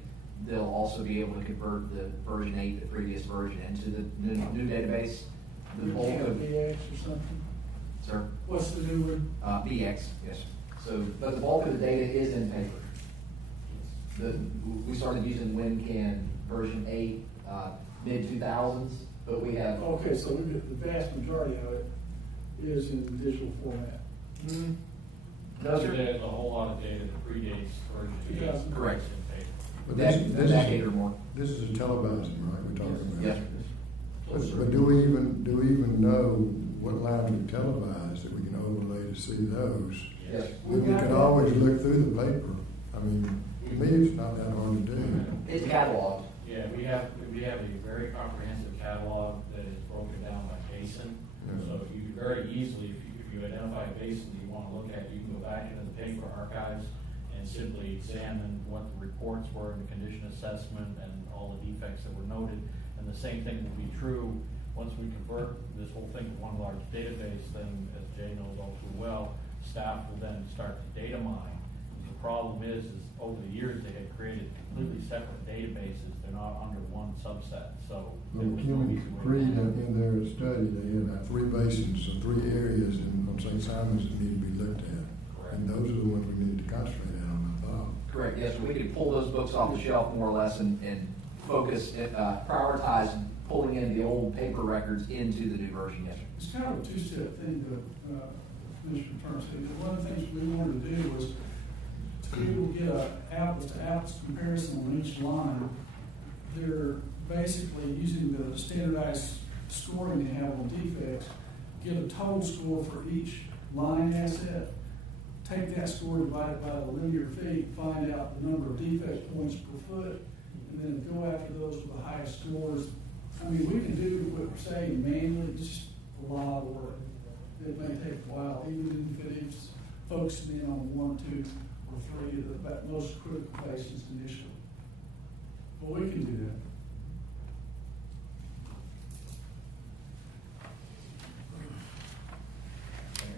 they'll also be able to convert the version 8, the previous version, into the new database. The bulk of BX or something? Sir? What's the new one? BX, yes. So, but the bulk of the data is in paper. We started using WinCan version 8 mid-2000s, but we have. Okay, so we get the vast majority of it is in digital format. There's a whole lot of data that predates version 8. Correct. But A decade or more. This is a televising, right, we're talking about? Yes. But do we even know what lines we televise that we can overlay to see those? Yes. We can always look through the paper. I mean, to me, it's not that hard to do. It's cataloged. Yeah, we have a very comprehensive catalog that is broken down by basin. Yeah. So you could very easily, if you identify a basin that you want to look at, you can go back into the paper archives and simply examine what the reports were in the condition assessment and all the defects that were noted. And the same thing will be true once we convert this whole thing to one large database. Then, as Jay knows all too well, staff will then start to data mine. The problem is over the years they had created completely separate databases. They're not under one subset. So Well, Kim Creed in their study, they had 3 basins, or 3 areas on St. Simon's that need to be looked at. Correct. And those are the ones we need to concentrate on, I thought. Correct, yes, we could pull those books off the shelf more or less and focus, prioritize pulling in the old paper records into the new version, yes, sir. It's kind of a two-step thing, but Commissioner Turnstead, one of the things we wanted to do was to be able to get a apples to apples comparison on each line. They're basically using the standardized scoring they have on defects, get a total score for each line asset, take that score, divide it by the linear feet, find out the number of defect points per foot, and then go after those with the highest scores. I mean, we can do what we're saying manually, just a lot of work. It may take a while, even if it is focusing in on 1, 2, or 3 of the most critical places initially. But we can do that.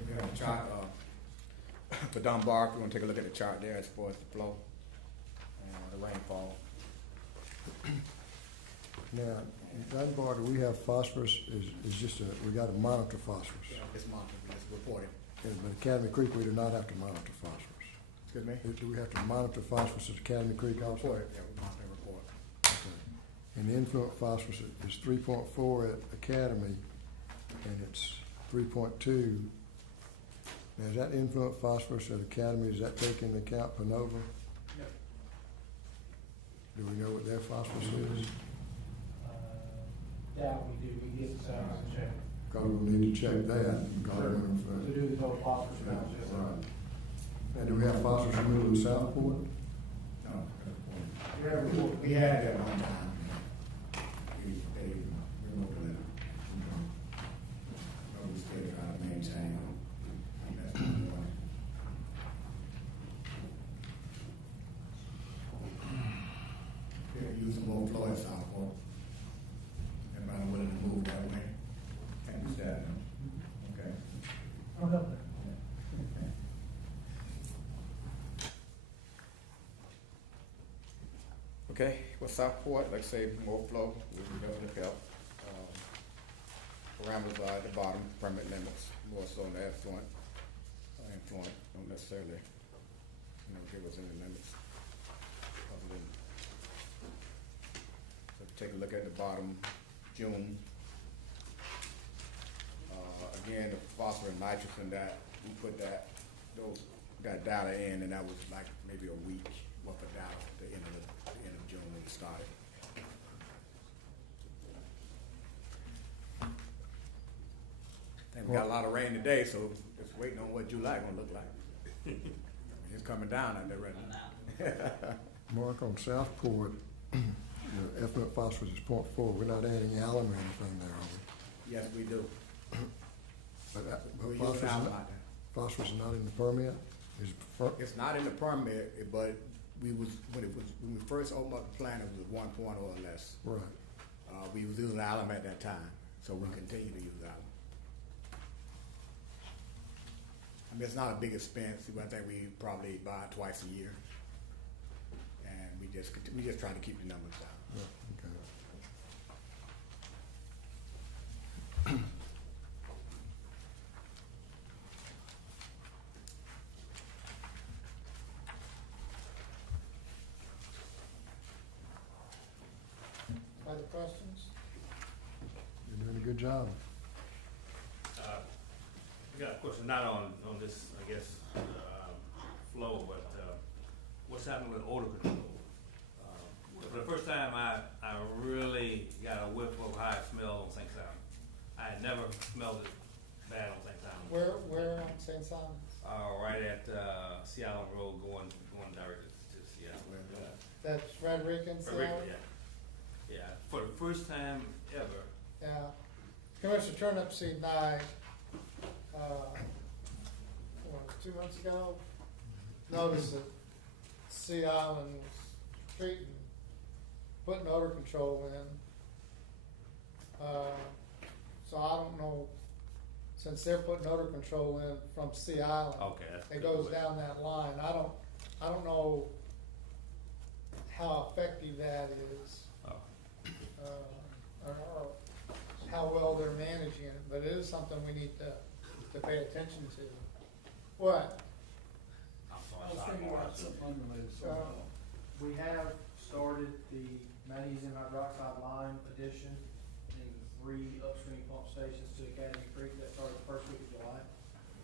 We have a chart, for Dunbar, if you want to take a look at the chart there as far as the flow and the rainfall. Now, in Dunbar, do we have phosphorus, is just we got to monitor phosphorus. Yeah, this month, we just reported. Yeah, but Academy Creek, we do not have to monitor phosphorus. Excuse me? Do we have to monitor phosphorus at Academy Creek also? Reported, yeah, we monitor and report. Okay. And the influent phosphorus is 3.4 at Academy, and it's 3.2. Now, is that influent phosphorus at Academy, is that taking into account Panova? Yep. Do we know what their phosphorus is? That we do, we get the sounds and check. Because we'll need to check that. Sure. To do the total phosphorus analysis. Right. And do we have phosphorus removal in Southport? No. We had that one time. They removed it. But we still try to maintain. That's one way. Use some more flow in Southport. Everybody willing to move that way? Can't do that. Okay. I'll help there. Okay, with Southport, like I say, more flow, we can definitely help. Parameters are at the bottom, permit limits, more so on the effluent. Influent, don't necessarily, give us any limits. Other than, so if you take a look at the bottom, June. Again, the phosphorus and nitrogen that, we put that data in, and that was like maybe a week worth of data at the end of June when it started. And we got a lot of rain today, so just waiting on what July gonna look like. It's coming down out there right now. Mark, on Southport, the effluent phosphorus is 0.4. We're not adding alum or anything there, are we? Yes, we do. But We use phosphorus, alum is out there. phosphorus is not in the permit? It's not in the permit, but when we first opened up the plant, it was 1 point or less. Right. We was using alum at that time, so we continue to use alum. I mean, it's not a big expense. I think we probably buy it twice a year, and we just try to keep the numbers down. Yeah, okay. Other questions? You're doing a good job. We got a question, not on this, I guess, flow, but, what's happening with odor control? For the first time, I really got a whiff of how it smelled on St. Simon. I had never smelled it bad on St. Simon. Where on St. Simon's? Right at, Sea Island Road going directly to Seattle. That's Frederick and Seattle? Yeah, for the first time ever. Yeah. Commissioner Turnipseed and I, 2 months ago, noticed that Sea Island was treating, putting odor control in. So I don't know, since they're putting odor control in from Sea Island. Okay, that's it good. goes down that line. I don't know how effective that is. Or how well they're managing it, but it is something we need to pay attention to. What? I was thinking about something unrelated. We have started the magnesium hydroxide line addition in 3 upstream pump stations to Academy Creek. That started the first week of July.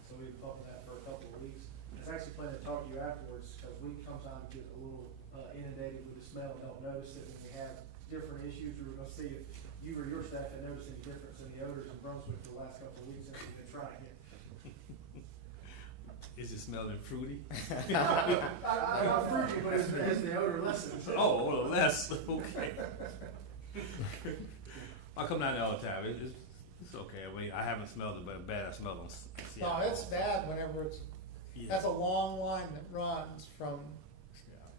So so we've been pumping that for a couple of weeks. I was actually planning to talk to you afterwards, because we sometimes get a little inundated with the smell and don't notice it when we have different issues. We were gonna see if you or your staff had noticed any difference in the odors in Brunswick for the last couple of weeks since we've been trying it. Is it smelling fruity? Not fruity, but it's the odor lessens. Oh, less, okay. I come down there all the time, it's okay, I mean, I haven't smelled it, but bad I smelled them. No, it's bad whenever it's, that's a long line that runs from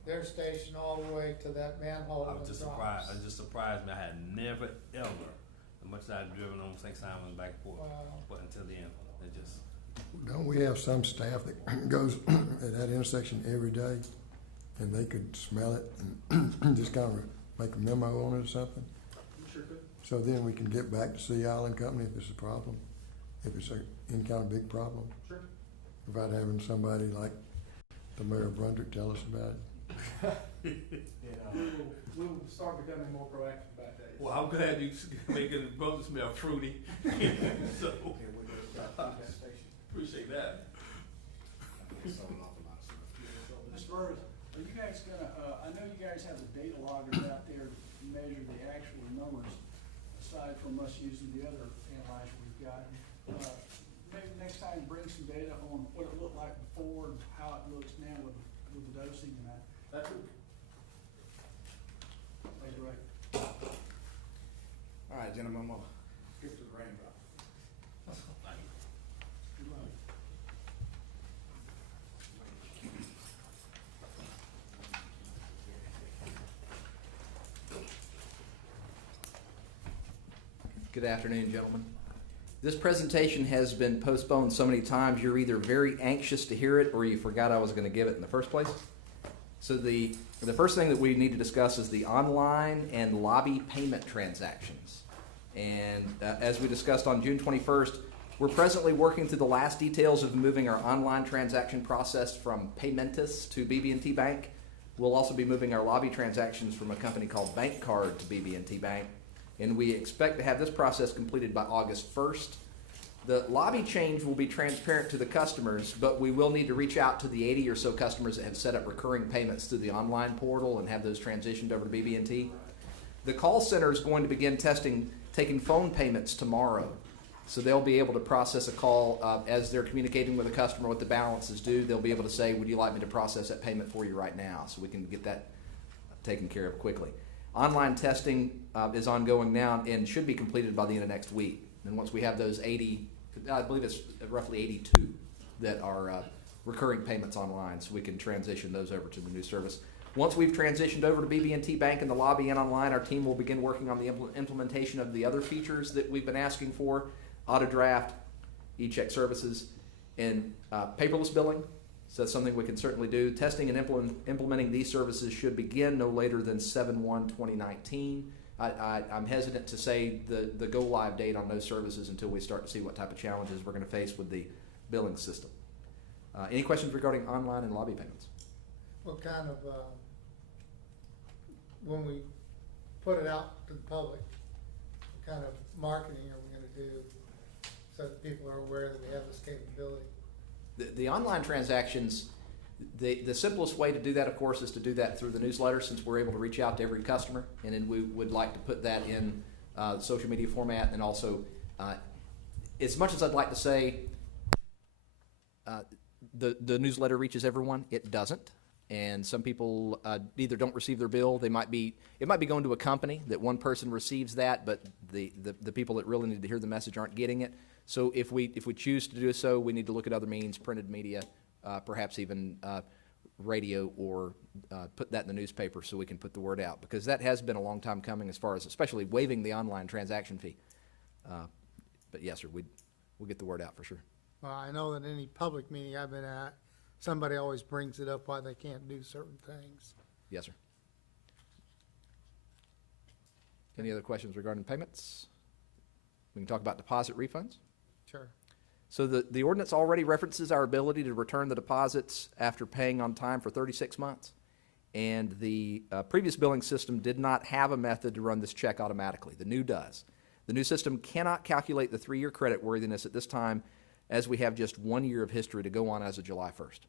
their station all the way to that manhole. I was just surprised, I was just surprised, man, I had never, ever, as much as I've driven on St. Simon back and forth, but until the end, it just. Don't we have some staff that goes at that intersection every day, and they could smell it and just kind of make a memo on it or something? You sure could. So then we can get back to Sea Island Company if it's a problem, if it's any kind of big problem, Sure. without having somebody like the mayor of Brunswick tell us about it. We will start becoming more proactive about that. Well, I'm glad you making the brother smell fruity, so, appreciate that. Mr. Burris, are you guys gonna, I know you guys have the data loggers out there to measure the actual numbers, aside from us using the other analyzer we've got. Maybe next time bring some data on what it looked like before and how it looks now with the dosing and that. That's it. That's right. All right, gentlemen, I'm gonna skip to the raindrop. Good luck. Good afternoon, gentlemen. This presentation has been postponed so many times, you're either very anxious to hear it or you forgot I was going to give it in the first place. So the first thing that we need to discuss is the online and lobby payment transactions. And as we discussed on June 21st, we're presently working through the last details of moving our online transaction process from Paymentus to BB&T Bank. We'll also be moving our lobby transactions from a company called Bank Card to BB&T Bank. And we expect to have this process completed by August 1st. The lobby change will be transparent to the customers, but we will need to reach out to the 80 or so customers that have set up recurring payments through the online portal and have those transitioned over to BB&T. The call center is going to begin taking phone payments tomorrow. So they'll be able to process a call as they're communicating with a customer what the balance is due. They'll be able to say, would you like me to process that payment for you right now? So we can get that taken care of quickly. Online testing is ongoing now and should be completed by the end of next week. And once we have those 80, I believe it's roughly 82 that are recurring payments online, so we can transition those over to the new service. Once we've transitioned over to BB&T Bank in the lobby and online, our team will begin working on the implementation of the other features that we've been asking for: auto draft, e-check services, and paperless billing. So that's something we can certainly do. Testing and implementing these services should begin no later than 7/1/2019. I'm hesitant to say the go-live date on those services until we start to see what type of challenges we're going to face with the billing system. Any questions regarding online and lobby payments? What kind of, when we put it out to the public, what kind of marketing are we gonna do so that people are aware that we have this capability? The online transactions, the simplest way to do that, of course, is to do that through the newsletter, since we're able to reach out to every customer. And then we would like to put that in social media format. And also, as much as I'd like to say the newsletter reaches everyone, it doesn't. And some people either don't receive their bill. It might be going to a company that one person receives that, but the people that really need to hear the message aren't getting it. So if we choose to do so, we need to look at other means, printed media, perhaps even radio, or put that in the newspaper so we can put the word out, because that has been a long time coming, as far as especially waiving the online transaction fee. But yes, sir, we'll get the word out for sure. Well, I know that any public meeting I've been at, somebody always brings it up why they can't do certain things. Yes, sir. Any other questions regarding payments? We can talk about deposit refunds. Sure. So the ordinance already references our ability to return the deposits after paying on time for 36 months. And the previous billing system did not have a method to run this check automatically. The new does. The new system cannot calculate the 3-year credit worthiness at this time, as we have just 1 year of history to go on as of July 1st.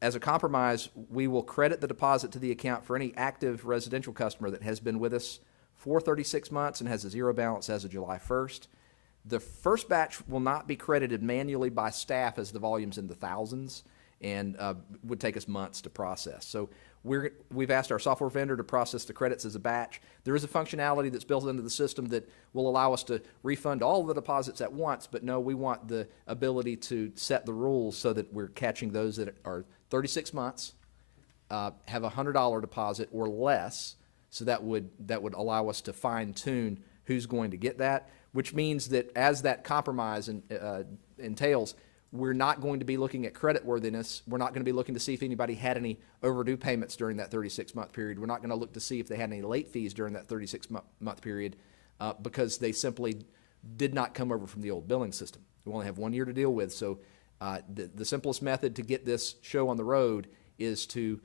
As a compromise, we will credit the deposit to the account for any active residential customer that has been with us for 36 months and has a zero balance as of July 1st. The first batch will not be credited manually by staff as the volume's in the thousands and would take us months to process. So we've asked our software vendor to process the credits as a batch. There is a functionality that's built into the system that will allow us to refund all of the deposits at once, but no, we want the ability to set the rules so that we're catching those that are 36 months, have a $100 deposit or less, so that would allow us to fine-tune who's going to get that, which means that as that compromise entails, we're not going to be looking at creditworthiness. We're not going to be looking to see if anybody had any overdue payments during that 36-month period. We're not going to look to see if they had any late fees during that 36-month period because they simply did not come over from the old billing system. We only have 1 year to deal with, so the simplest method to get this show on the road is to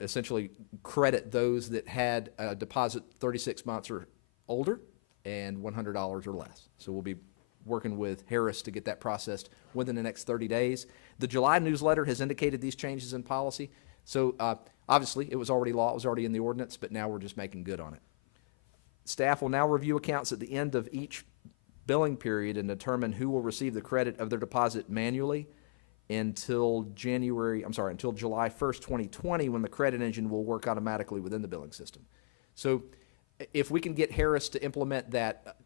essentially credit those that had a deposit 36 months or older and $100 or less. So we'll be working with Harris to get that processed within the next 30 days. The July newsletter has indicated these changes in policy. So obviously it was already law, it was already in the ordinance, but now we're just making good on it. Staff will now review accounts at the end of each billing period and determine who will receive the credit of their deposit manually until July 1st, 2020, when the credit engine will work automatically within the billing system. So if we can get Harris to implement that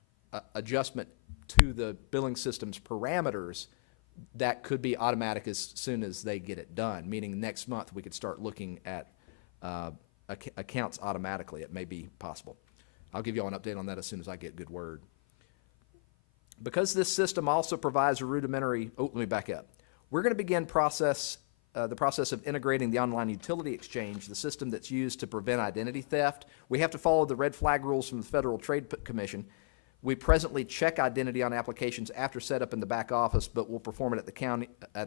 adjustment to the billing system's parameters, that could be automatic as soon as they get it done, meaning next month we could start looking at accounts automatically. It may be possible. I'll give you all an update on that as soon as I get good word. Because this system also provides a rudimentary, let me back up. We're going to begin the process of integrating the online utility exchange, the system that's used to prevent identity theft. We have to follow the red flag rules from the Federal Trade Commission. We presently check identity on applications after setup in the back office, but we'll perform it at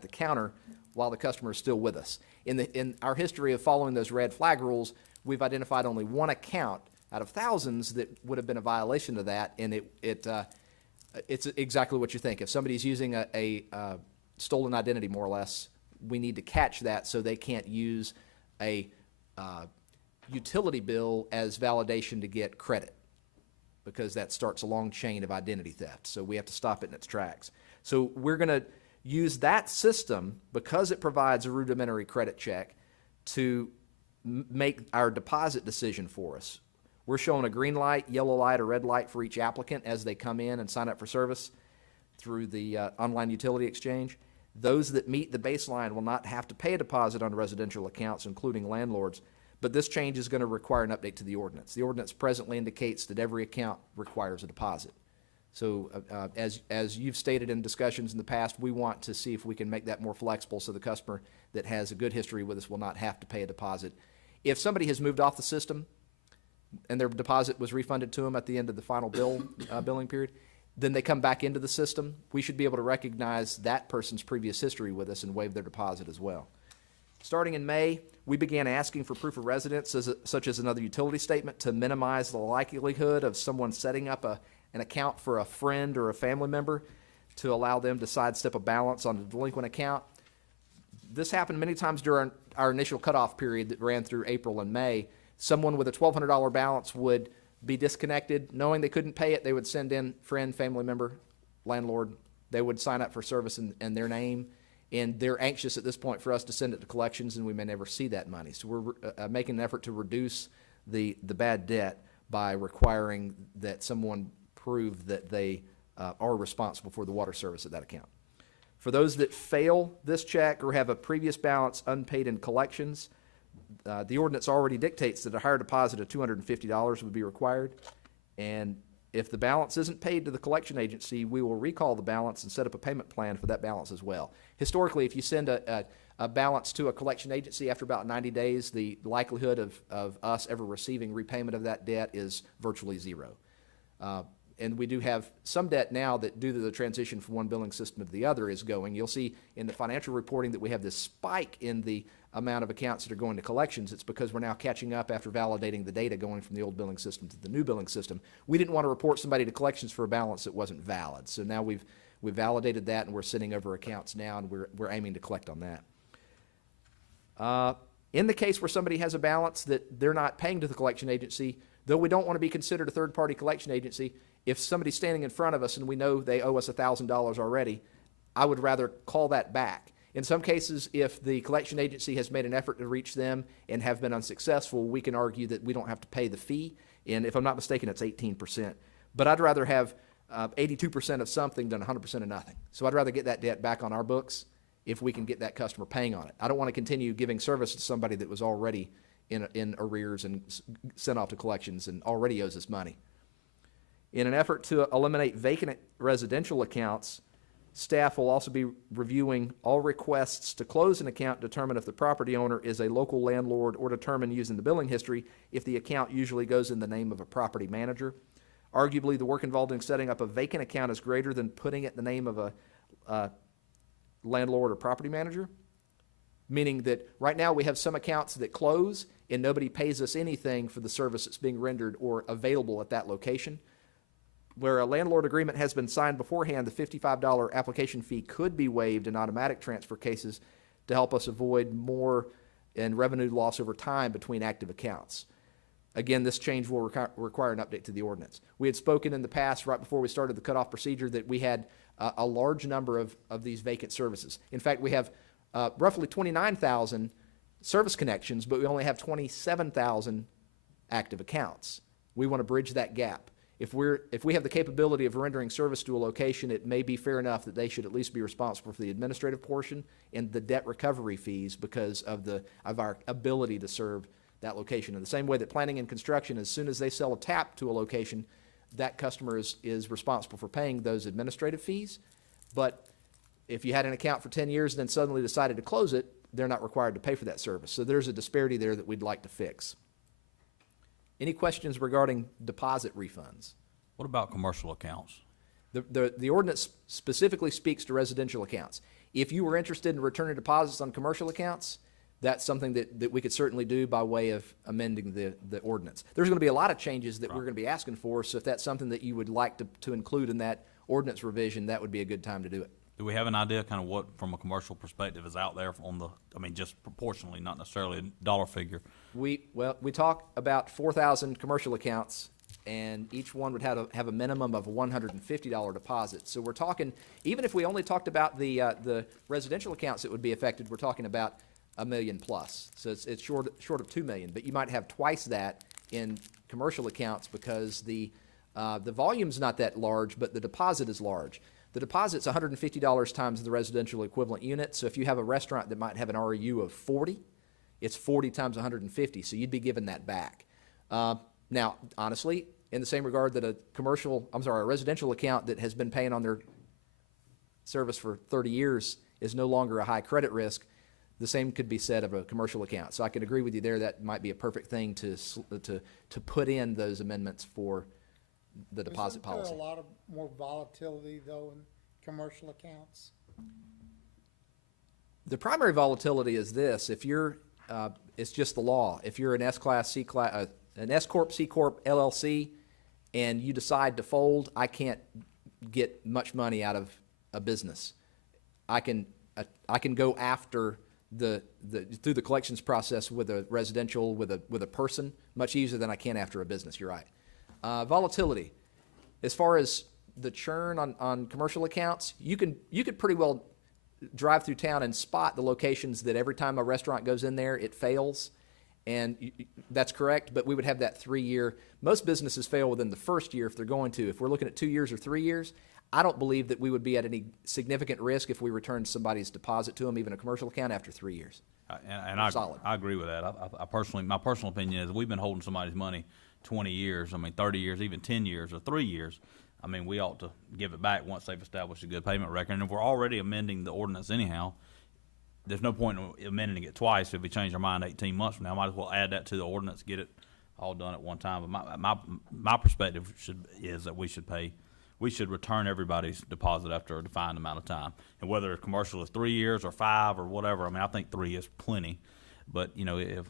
the counter while the customer is still with us. In our history of following those red flag rules, we've identified only one account out of thousands that would have been a violation of that, and it's exactly what you think. If somebody's using a stolen identity, more or less, we need to catch that so they can't use a utility bill as validation to get credit, because that starts a long chain of identity theft. So we have to stop it in its tracks. So we're going to use that system, because it provides a rudimentary credit check, to make our deposit decision for us. We're showing a green light, yellow light, or red light for each applicant as they come in and sign up for service through the online utility exchange. Those that meet the baseline will not have to pay a deposit on residential accounts, including landlords, but this change is going to require an update to the ordinance. The ordinance presently indicates that every account requires a deposit. So as you've stated in discussions in the past, we want to see if we can make that more flexible so the customer that has a good history with us will not have to pay a deposit. If somebody has moved off the system and their deposit was refunded to them at the end of the final billing period, then they come back into the system, we should be able to recognize that person's previous history with us and waive their deposit as well. Starting in May, we began asking for proof of residence, such as another utility statement, to minimize the likelihood of someone setting up an account for a friend or a family member to allow them to sidestep a balance on a delinquent account. This happened many times during our initial cutoff period that ran through April and May. Someone with a $1,200 balance would be disconnected. Knowing they couldn't pay it, they would send in friend, family member, landlord. They would sign up for service in their name, and they're anxious at this point for us to send it to collections, and we may never see that money. So we're making an effort to reduce the bad debt by requiring that someone prove that they are responsible for the water service at that account. For those that fail this check or have a previous balance unpaid in collections, the ordinance already dictates that a higher deposit of $250 would be required, and if the balance isn't paid to the collection agency, we will recall the balance and set up a payment plan for that balance as well. Historically, if you send a balance to a collection agency after about 90 days, the likelihood of us ever receiving repayment of that debt is virtually zero. And we do have some debt now that, due to the transition from one billing system to the other, is going. You'll see in the financial reporting that we have this spike in the amount of accounts that are going to collections. It's because we're now catching up after validating the data going from the old billing system to the new billing system. We didn't want to report somebody to collections for a balance that wasn't valid. So now We validated that, and we're sending over accounts now, and we're aiming to collect on that. In the case where somebody has a balance that they're not paying to the collection agency, though we don't want to be considered a third-party collection agency, if somebody's standing in front of us and we know they owe us $1,000 already, I would rather call that back. In some cases, if the collection agency has made an effort to reach them and have been unsuccessful, we can argue that we don't have to pay the fee, and if I'm not mistaken, it's 18%. But I'd rather have 82% of something than 100% of nothing. So I'd rather get that debt back on our books if we can get that customer paying on it. I don't want to continue giving service to somebody that was already in arrears and sent off to collections and already owes us money. In an effort to eliminate vacant residential accounts, staff will also be reviewing all requests to close an account, determine if the property owner is a local landlord, or determine using the billing history if the account usually goes in the name of a property manager. Arguably, the work involved in setting up a vacant account is greater than putting it in the name of a landlord or property manager, meaning that right now we have some accounts that close and nobody pays us anything for the service that's being rendered or available at that location. Where a landlord agreement has been signed beforehand, the $55 application fee could be waived in automatic transfer cases to help us avoid more in revenue loss over time between active accounts. Again, this change will require an update to the ordinance. We had spoken in the past, right before we started the cutoff procedure, that we had a large number of these vacant services. In fact, we have roughly 29,000 service connections, but we only have 27,000 active accounts. We want to bridge that gap. If we have the capability of rendering service to a location, it may be fair enough that they should at least be responsible for the administrative portion and the debt recovery fees because of our ability to serve that location. In the same way that planning and construction, as soon as they sell a tap to a location, that customer is responsible for paying those administrative fees. But if you had an account for 10 years and then suddenly decided to close it, they're not required to pay for that service. So there's a disparity there that we'd like to fix. Any questions regarding deposit refunds? What about commercial accounts? The ordinance specifically speaks to residential accounts. If you were interested in returning deposits on commercial accounts, that's something that we could certainly do by way of amending the ordinance. There's going to be a lot of changes that we're going to be asking for, so if that's something that you would like to include in that ordinance revision, that would be a good time to do it. Do we have an idea kind of what, from a commercial perspective, is out there on just proportionally, not necessarily a dollar figure? We talk about 4,000 commercial accounts, and each one would have a minimum of a $150 deposit. So we're talking, even if we only talked about the residential accounts that would be affected, we're talking about $1 million plus. So it's short of $2 million, but you might have twice that in commercial accounts because the volume's not that large, but the deposit is large. The deposit's $150 times the residential equivalent unit. So if you have a restaurant that might have an REU of 40, it's 40 times 150. So you'd be given that back. Now, honestly, in the same regard that a residential account that has been paying on their service for 30 years is no longer a high credit risk, the same could be said of a commercial account. So I can agree with you there. That might be a perfect thing to put in those amendments for the deposit policy. Isn't there a lot of more volatility, though, in commercial accounts? The primary volatility is this. If you're, it's just the law. If you're an S-Class, C-Class, an S-Corp, C-Corp, LLC, and you decide to fold, I can't get much money out of a business. I can go after through the collections process with a residential, with a person, much easier than I can after a business. You're right. Volatility. As far as the churn on commercial accounts, you could pretty well drive through town and spot the locations that every time a restaurant goes in there, it fails. And that's correct, but we would have that 3-year. Most businesses fail within the first year if they're going to. If we're looking at 2 years or 3 years, I don't believe that we would be at any significant risk if we returned somebody's deposit to them, even a commercial account, after 3 years. I agree with that. My personal opinion is we've been holding somebody's money 20 years, 30 years, even 10 years or 3 years. We ought to give it back once they've established a good payment record. And if we're already amending the ordinance anyhow, there's no point in amending it twice if we change our mind 18 months from now. Might as well add that to the ordinance, get it all done at one time. But my perspective is that we should return everybody's deposit after a defined amount of time. And whether it's commercial is 3 years or 5 or whatever, I think 3 is plenty. But if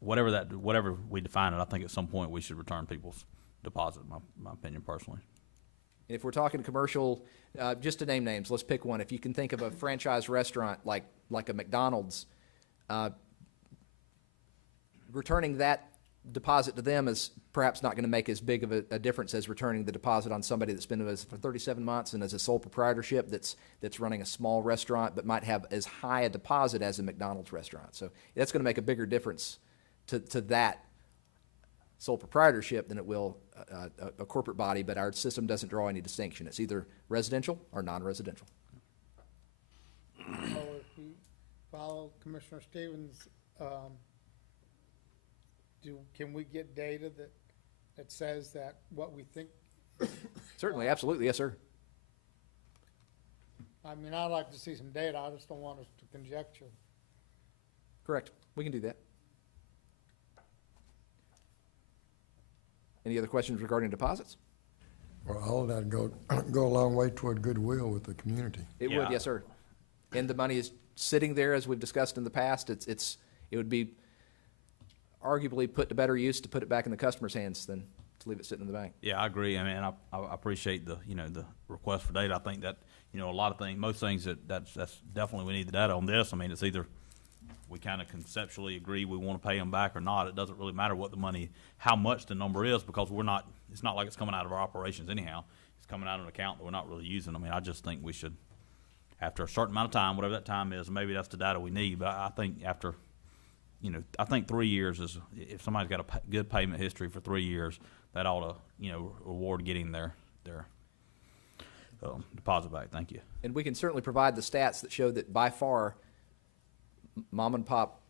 whatever we define it, I think at some point we should return people's deposit, my opinion personally. And if we're talking commercial, just to name names, let's pick one. If you can think of a franchise restaurant like a McDonald's, returning that deposit to them is perhaps not going to make as big of a difference as returning the deposit on somebody that's been with us for 37 months and as a sole proprietorship that's running a small restaurant but might have as high a deposit as a McDonald's restaurant. So that's going to make a bigger difference to that sole proprietorship than it will a corporate body, but our system doesn't draw any distinction. It's either residential or non-residential. So if we follow Commissioner Stevens, can we get data that says that what we think? Certainly, absolutely, yes, sir. I mean, I'd like to see some data. I just don't want us to conjecture. Correct. We can do that. Any other questions regarding deposits? Well, all of that go a long way toward goodwill with the community. It would, yes, sir. And the money is sitting there, as we've discussed in the past. It would be arguably put to better use to put it back in the customer's hands than to leave it sitting in the bank. Yeah, I agree. I mean, I appreciate the request for data. I think that a lot of things, most things that's definitely we need the data on this. I mean, it's either we kind of conceptually agree we want to pay them back or not. It doesn't really matter what the money, how much the number is, because it's not like it's coming out of our operations anyhow. It's coming out of an account that we're not really using. I mean, I just think we should, after a certain amount of time, whatever that time is, maybe that's the data we need. But I think after, I think 3 years is, if somebody's got a good payment history for 3 years, that ought to, reward getting their deposit back. Thank you. And we can certainly provide the stats that show that by far, mom and pop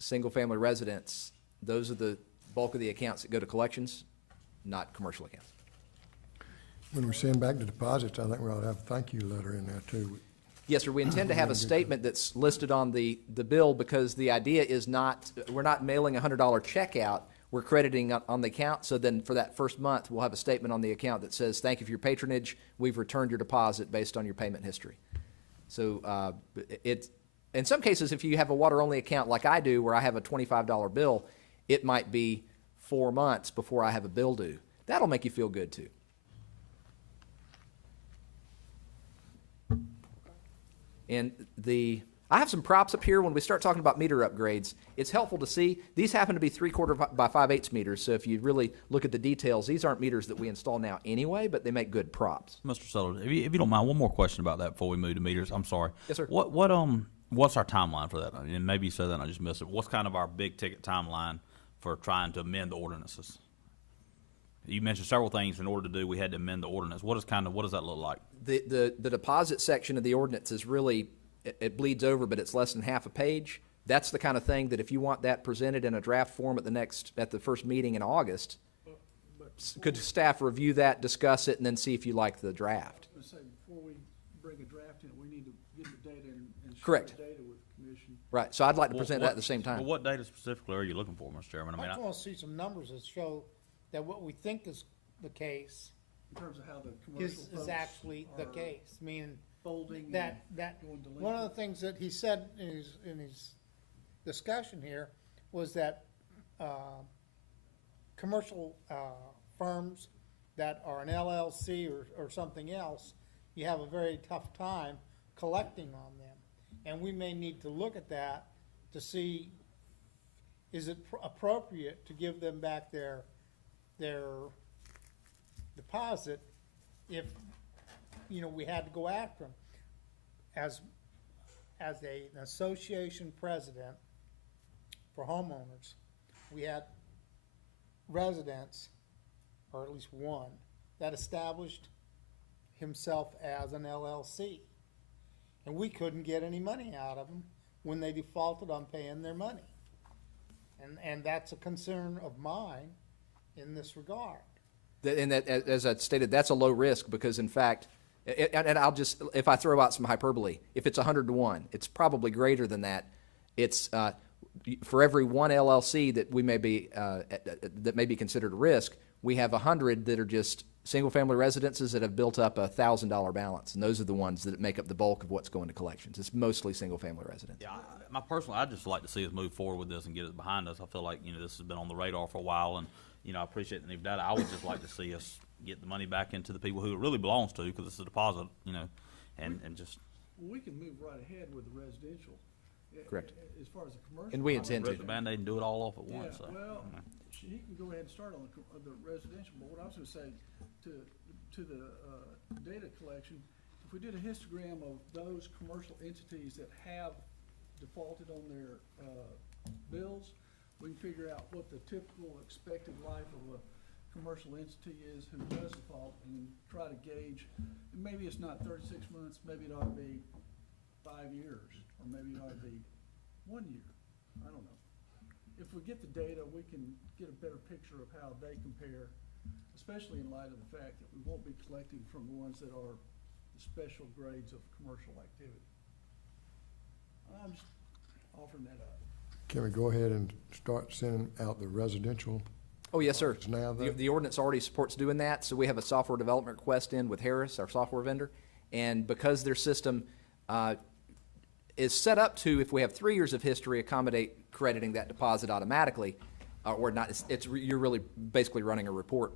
single-family residents, those are the bulk of the accounts that go to collections, not commercial accounts. When we send back the deposits, I think we ought to have a thank you letter in there too. Yes, sir. We intend to have a statement that's listed on the bill, because the idea is we're not mailing a $100 check out. We're crediting on the account. So then for that first month, we'll have a statement on the account that says, thank you for your patronage. We've returned your deposit based on your payment history. So in some cases, if you have a water-only account like I do, where I have a $25 bill, it might be 4 months before I have a bill due. That'll make you feel good, too. And I have some props up here. When we start talking about meter upgrades, it's helpful to see. These happen to be 3/4 by 5/8 meters, so if you really look at the details, these aren't meters that we install now anyway, but they make good props. Mr. Sutter, if you don't mind, one more question about that before we move to meters. I'm sorry. Yes, sir. What's our timeline for that? And maybe you said that and I just missed it. What's kind of our big ticket timeline for trying to amend the ordinances? You mentioned several things in order to do. We had to amend the ordinance. What does that look like? The deposit section of the ordinance is really, it bleeds over, but it's less than half a page. That's the kind of thing that if you want that presented in a draft form at the first meeting in August, could staff review that, discuss it, and then see if you like the draft? Let's say before we bring a draft in, we need to get the data and share Correct. the data with the commission. Right. So I'd like to present that at the same time. Well, what data specifically are you looking for, Mr. Chairman? I just want to see some numbers that show that what we think is the case In terms of how the commercial is folks actually the are case. I mean, folding that going delinquent. one of the things that he said in his discussion here was that commercial firms that are an LLC or something else, you have a very tough time collecting on them, and we may need to look at that to see, is it appropriate to give them back their deposit if we had to go after them. As an association president for homeowners, we had residents, or at least one, that established himself as an LLC, and we couldn't get any money out of them when they defaulted on paying their money, and that's a concern of mine in this regard. And that, as I stated, that's a low risk because, in fact, and I'll just, if I throw out some hyperbole, if it's 100 to 1, it's probably greater than that. It's for every one LLC that we may be that may be considered a risk, we have 100 that are just single-family residences that have built up a $1,000 balance, and those are the ones that make up the bulk of what's going to collections. It's mostly single-family residents. Yeah, I'd just like to see us move forward with this and get it behind us. I feel like this has been on the radar for a while, and I appreciate the new data. I would just like to see us get the money back into the people who it really belongs to, because it's a deposit, you know, and just. Well, we can move right ahead with the residential. Correct. As far as the commercial. And we intend to. Rip the Band-Aid and do it all off at once, so. Well, he can go ahead and start on the residential, but what I was gonna say, to the data collection, if we did a histogram of those commercial entities that have defaulted on their bills, we can figure out what the typical expected life of a commercial entity is who does default, and try to gauge, and maybe it's not 36 months, maybe it ought to be 5 years, or maybe it ought to be 1 year, I don't know. If we get the data, we can get a better picture of how they compare, especially in light of the fact that we won't be collecting from the ones that are the special grades of commercial activity. I'm just offering that up. Can we go ahead and start sending out the residential? Oh, yes, sir. Now The ordinance already supports doing that, so we have a software development request in with Harris, our software vendor, and because their system is set up to, if we have 3 years of history, accommodate crediting that deposit automatically, or not, you're really basically running a report.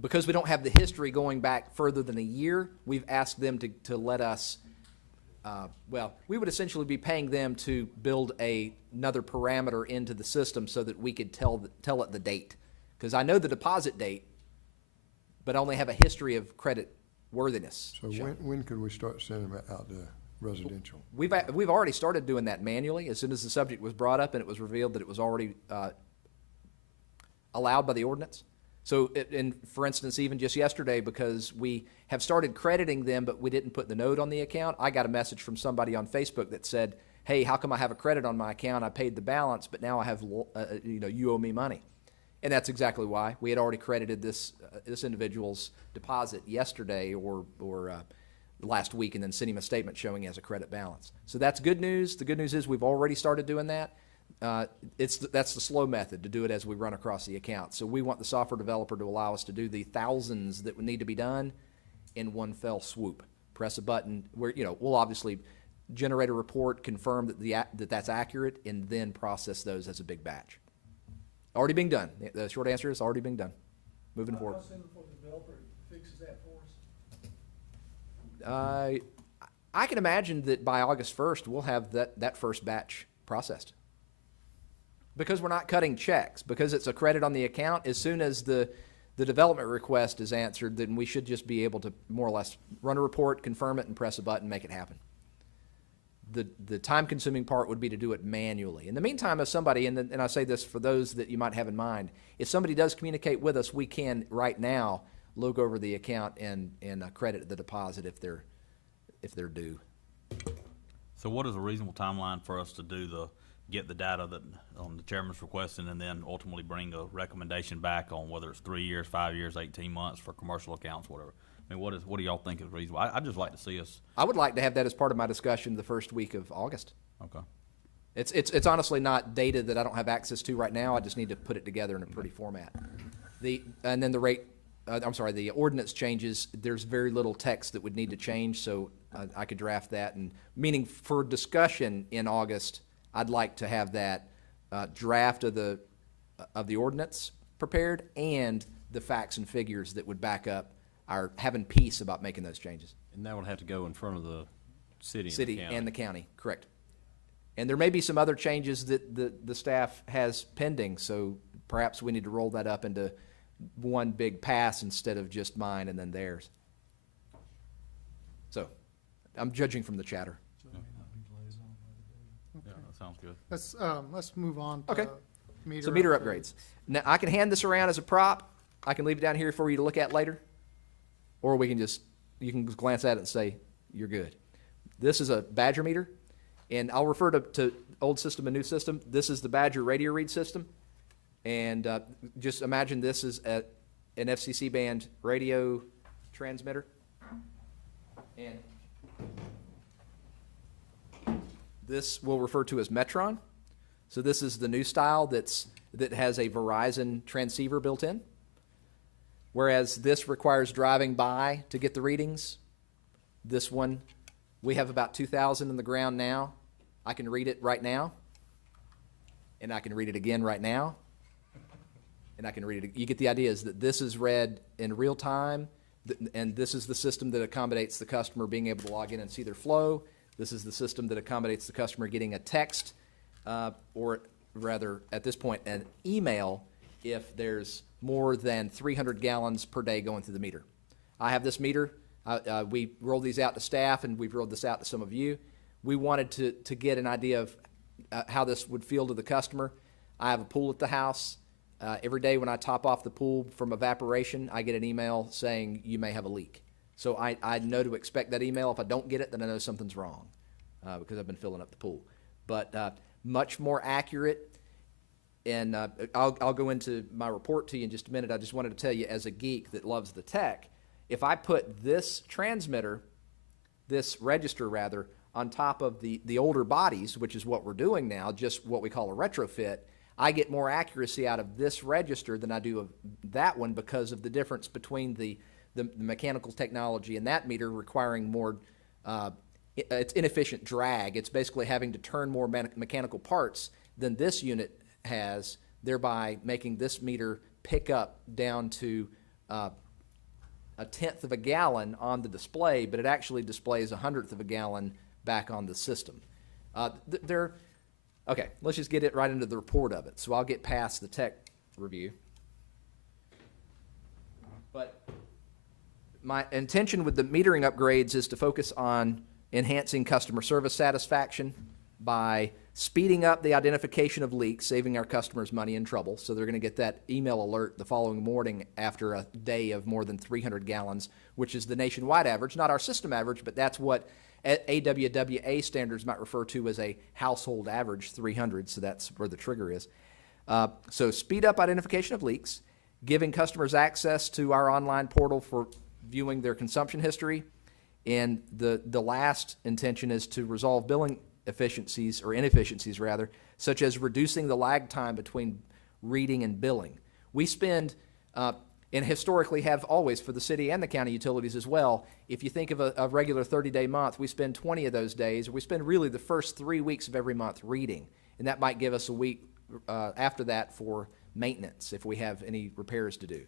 Because we don't have the history going back further than a year, we've asked them to let us, we would essentially be paying them to build another parameter into the system so that we could tell it the date. Because I know the deposit date, but I only have a history of credit worthiness. So when could we start sending out the residential? We've already started doing that manually. As soon as the subject was brought up and it was revealed that it was already allowed by the ordinance. So, for instance, even just yesterday, because we have started crediting them, but we didn't put the note on the account, I got a message from somebody on Facebook that said, hey, how come I have a credit on my account? I paid the balance, but now I have, you owe me money. And that's exactly why. We had already credited this individual's deposit yesterday or last week, and then sent him a statement showing he has a credit balance. So that's good news. The good news is we've already started doing that. That's the slow method, to do it as we run across the account. So we want the software developer to allow us to do the thousands that would need to be done in one fell swoop. Press a button where, we'll obviously generate a report, confirm that that's accurate, and then process those as a big batch. Already being done. The short answer is already being done. Moving forward. How soon before the developer fixes that for us? I can imagine that by August 1st, we'll have that first batch processed. Because we're not cutting checks, because it's a credit on the account, as soon as the development request is answered, then we should just be able to more or less run a report, confirm it, and press a button, make it happen. The time-consuming part would be to do it manually. In the meantime, if somebody, and I say this for those that you might have in mind, if somebody does communicate with us, we can right now look over the account and credit the deposit if they're due. So what is a reasonable timeline for us to get the data that on the chairman's requesting, and then ultimately bring a recommendation back on whether it's 3 years, 5 years, 18 months for commercial accounts, whatever? I mean, what do y'all think is reasonable? I'd just like to see us. I would like to have that as part of my discussion the first week of August. Okay. It's honestly not data that I don't have access to right now. I just need to put it together in a pretty format. The ordinance changes. There's very little text that would need to change, so I could draft that. And meaning for discussion in August, I'd like to have that draft of the ordinance prepared, and the facts and figures that would back up our having peace about making those changes. And that would have to go in front of the city and the county, correct. And there may be some other changes that the staff has pending, so perhaps we need to roll that up into one big pass instead of just mine and then theirs. So, I'm judging from the chatter. Yeah, that sounds good. Let's move on to Okay. meter. So meter upgrades. Now, I can hand this around as a prop. I can leave it down here for you to look at later. Or you can just glance at it and say, you're good. This is a Badger meter. And I'll refer to old system and new system. This is the Badger radio read system. And just imagine this is an FCC band radio transmitter. And this we'll refer to as Metron. So this is the new style that has a Verizon transceiver built in. Whereas this requires driving by to get the readings. This one, we have about 2,000 in the ground now. I can read it right now. And I can read it again right now. and I can read it. You get the idea is that this is read in real time, and this is the system that accommodates the customer being able to log in and see their flow. This is the system that accommodates the customer getting a text, or rather, at this point, an email if there's more than 300 gallons per day going through the meter. I have this meter. We rolled these out to staff, and we've rolled this out to some of you. We wanted to get an idea of how this would feel to the customer. I have a pool at the house. Every day when I top off the pool from evaporation, I get an email saying you may have a leak. So I know to expect that email. If I don't get it, then I know something's wrong because I've been filling up the pool. But much more accurate, and I'll go into my report to you in just a minute. I just wanted to tell you, as a geek that loves the tech, if I put this transmitter, this register rather, on top of the older bodies, which is what we're doing now, just what we call a retrofit, I get more accuracy out of this register than I do of that one because of the difference between the mechanical technology and that meter requiring more, it's inefficient drag. It's basically having to turn more mechanical parts than this unit has, thereby making this meter pick up down to a 1/10 of a gallon on the display, but it actually displays 100th of a gallon back on the system. Okay, let's just get it right into the report of it. So I'll get past the tech review. But my intention with the metering upgrades is to focus on enhancing customer service satisfaction by speeding up the identification of leaks, saving our customers money and trouble. So they're going to get that email alert the following morning after a day of more than 300 gallons, which is the nationwide average, not our system average, but that's what AWWA standards might refer to as a household average, 300, so that's where the trigger is. So speed up identification of leaks, giving customers access to our online portal for viewing their consumption history, and the last intention is to resolve billing efficiencies, or inefficiencies rather, such as reducing the lag time between reading and billing. We spend, and historically have always for the city and the county utilities as well, if you think of a regular 30-day month, we spend 20 of those days, or we spend really the first 3 weeks of every month reading, and that might give us a week after that for maintenance if we have any repairs to do.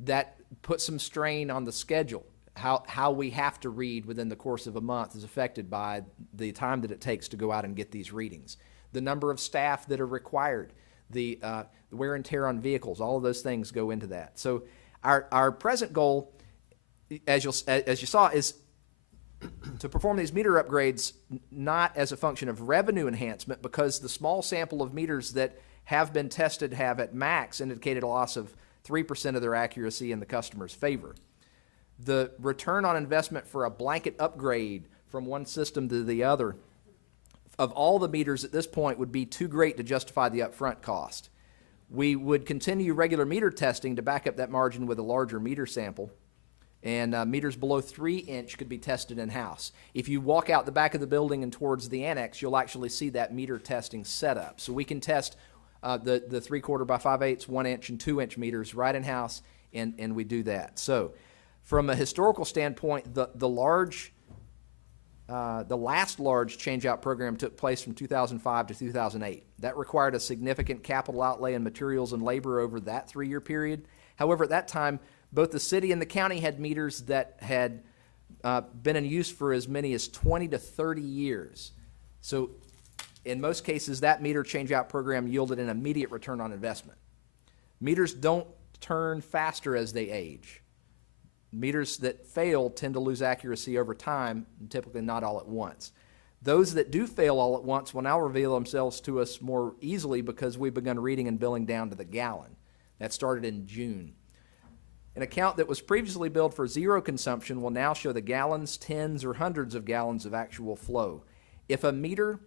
That puts some strain on the schedule. How we have to read within the course of a month is affected by the time that it takes to go out and get these readings. The number of staff that are required, the wear and tear on vehicles, all of those things go into that. So our present goal, as you saw, is to perform these meter upgrades not as a function of revenue enhancement, because the small sample of meters that have been tested have at max indicated a loss of 3% of their accuracy in the customer's favor. The return on investment for a blanket upgrade from one system to the other of all the meters at this point would be too great to justify the upfront cost. We would continue regular meter testing to back up that margin with a larger meter sample, and meters below 3-inch could be tested in-house. If you walk out the back of the building and towards the annex, you'll actually see that meter testing setup. So we can test the 3/4 by 5/8, 1-inch, and 2-inch meters right in-house, and we do that. So from a historical standpoint, the last large change-out program took place from 2005 to 2008. That required a significant capital outlay in materials and labor over that 3-year period. However, at that time, both the city and the county had meters that had been in use for as many as 20 to 30 years. So in most cases, that meter change-out program yielded an immediate return on investment. Meters don't turn faster as they age. Meters that fail tend to lose accuracy over time, and typically not all at once. Those that do fail all at once will now reveal themselves to us more easily because we've begun reading and billing down to the gallon. That started in June. An account that was previously billed for 0 consumption will now show the gallons, tens, or hundreds of gallons of actual flow. If a meter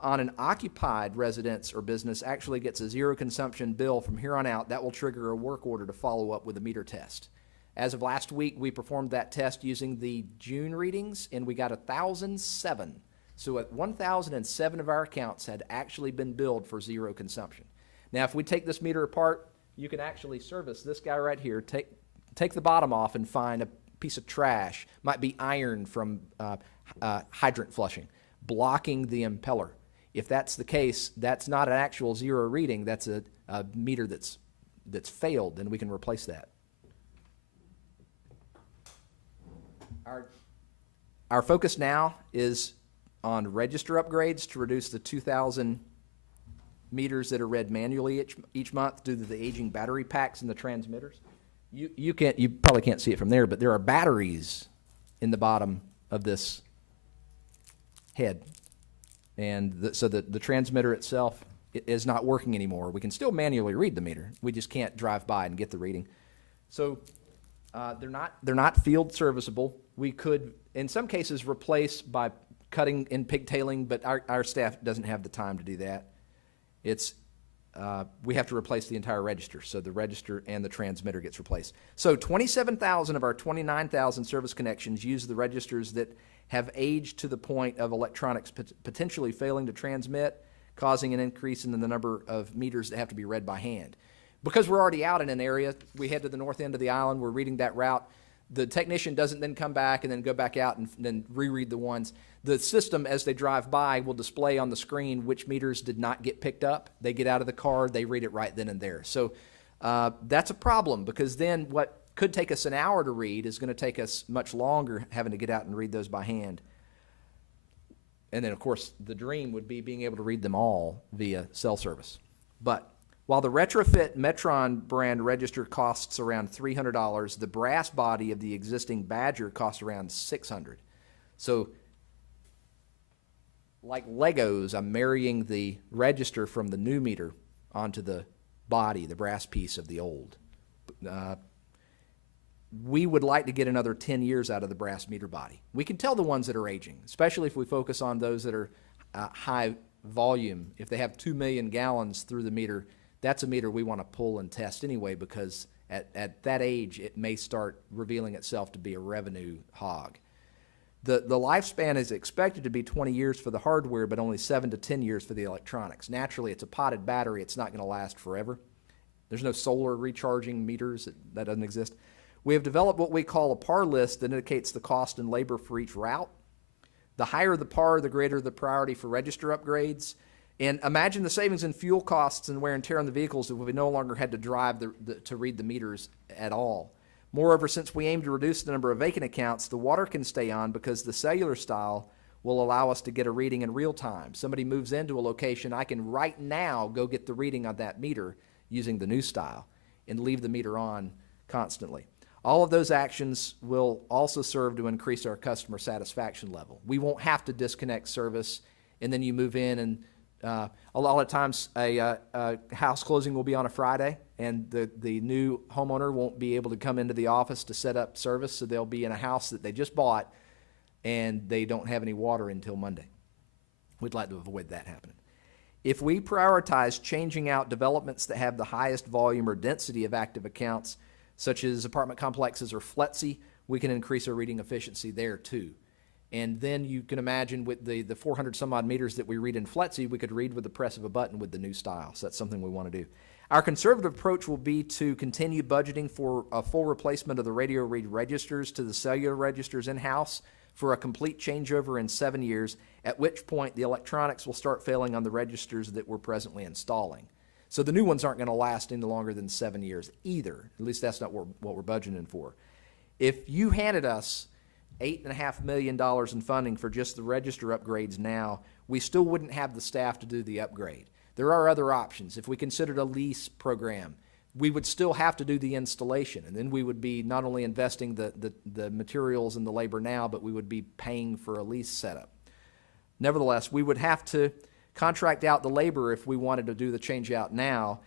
on an occupied residence or business actually gets a 0 consumption bill from here on out, that will trigger a work order to follow up with a meter test. As of last week, we performed that test using the June readings, and we got 1,007. So at 1,007 of our accounts had actually been billed for 0 consumption. Now, if we take this meter apart, you can actually service this guy right here. Take the bottom off and find a piece of trash. Might be iron from hydrant flushing, blocking the impeller. If that's the case, that's not an actual 0 reading. That's a meter that's that's failed, then we can replace that. Our focus now is on register upgrades to reduce the 2,000 meters that are read manually each month due to the aging battery packs in the transmitters. You probably can't see it from there, but there are batteries in the bottom of this head. And so the transmitter itself is not working anymore. We can still manually read the meter. We just can't drive by and get the reading. So they're not field serviceable. We could, in some cases, replace by cutting and pigtailing, but our staff doesn't have the time to do that. We have to replace the entire register, so the register and the transmitter gets replaced. So 27,000 of our 29,000 service connections use the registers that have aged to the point of electronics potentially failing to transmit, causing an increase in the number of meters that have to be read by hand. Because we're already out in an area, we head to the north end of the island, we're reading that route. The technician doesn't then come back and then go back out and then reread the ones. The system, as they drive by, will display on the screen which meters did not get picked up. They get out of the car, they read it right then and there. So that's a problem, because then what could take us an hour to read is going to take us much longer having to get out and read those by hand. And then, of course, the dream would be being able to read them all via cell service. But while the retrofit Metron brand register costs around $300, the brass body of the existing Badger costs around $600. So, like Legos, I'm marrying the register from the new meter onto the body, the brass piece of the old. We would like to get another 10 years out of the brass meter body. We can tell the ones that are aging, especially if we focus on those that are high volume. If they have 2 million gallons through the meter, that's a meter we want to pull and test anyway, because at that age, it may start revealing itself to be a revenue hog. The lifespan is expected to be 20 years for the hardware, but only 7 to 10 years for the electronics. Naturally, it's a potted battery. It's not going to last forever. There's no solar recharging meters. That doesn't exist. We have developed what we call a par list that indicates the cost and labor for each route. The higher the par, the greater the priority for register upgrades. And imagine the savings in fuel costs and wear and tear on the vehicles if we no longer had to drive to read the meters at all. Moreover, since we aim to reduce the number of vacant accounts, the water can stay on because the cellular style will allow us to get a reading in real time. Somebody moves into a location, I can right now go get the reading on that meter using the new style and leave the meter on constantly. All of those actions will also serve to increase our customer satisfaction level. We won't have to disconnect service, and then you move in, and a lot of times a house closing will be on a Friday, and the new homeowner won't be able to come into the office to set up service, so they'll be in a house that they just bought, and they don't have any water until Monday. We'd like to avoid that happening. If we prioritize changing out developments that have the highest volume or density of active accounts, such as apartment complexes or FLETC, we can increase our reading efficiency there too. And then you can imagine with the 400 some odd meters that we read in FLETC, we could read with the press of a button with the new style. So that's something we want to do. Our conservative approach will be to continue budgeting for a full replacement of the radio read registers to the cellular registers in-house for a complete changeover in 7 years, at which point the electronics will start failing on the registers that we're presently installing. So the new ones aren't going to last any longer than 7 years either. At least that's not what we're budgeting for. If you handed us $8.5 million in funding for just the register upgrades now, we still wouldn't have the staff to do the upgrade. There are other options. If we considered a lease program, we would still have to do the installation, and then we would be not only investing the materials and the labor now, but we would be paying for a lease setup. Nevertheless, we would have to contract out the labor if we wanted to do the change out now.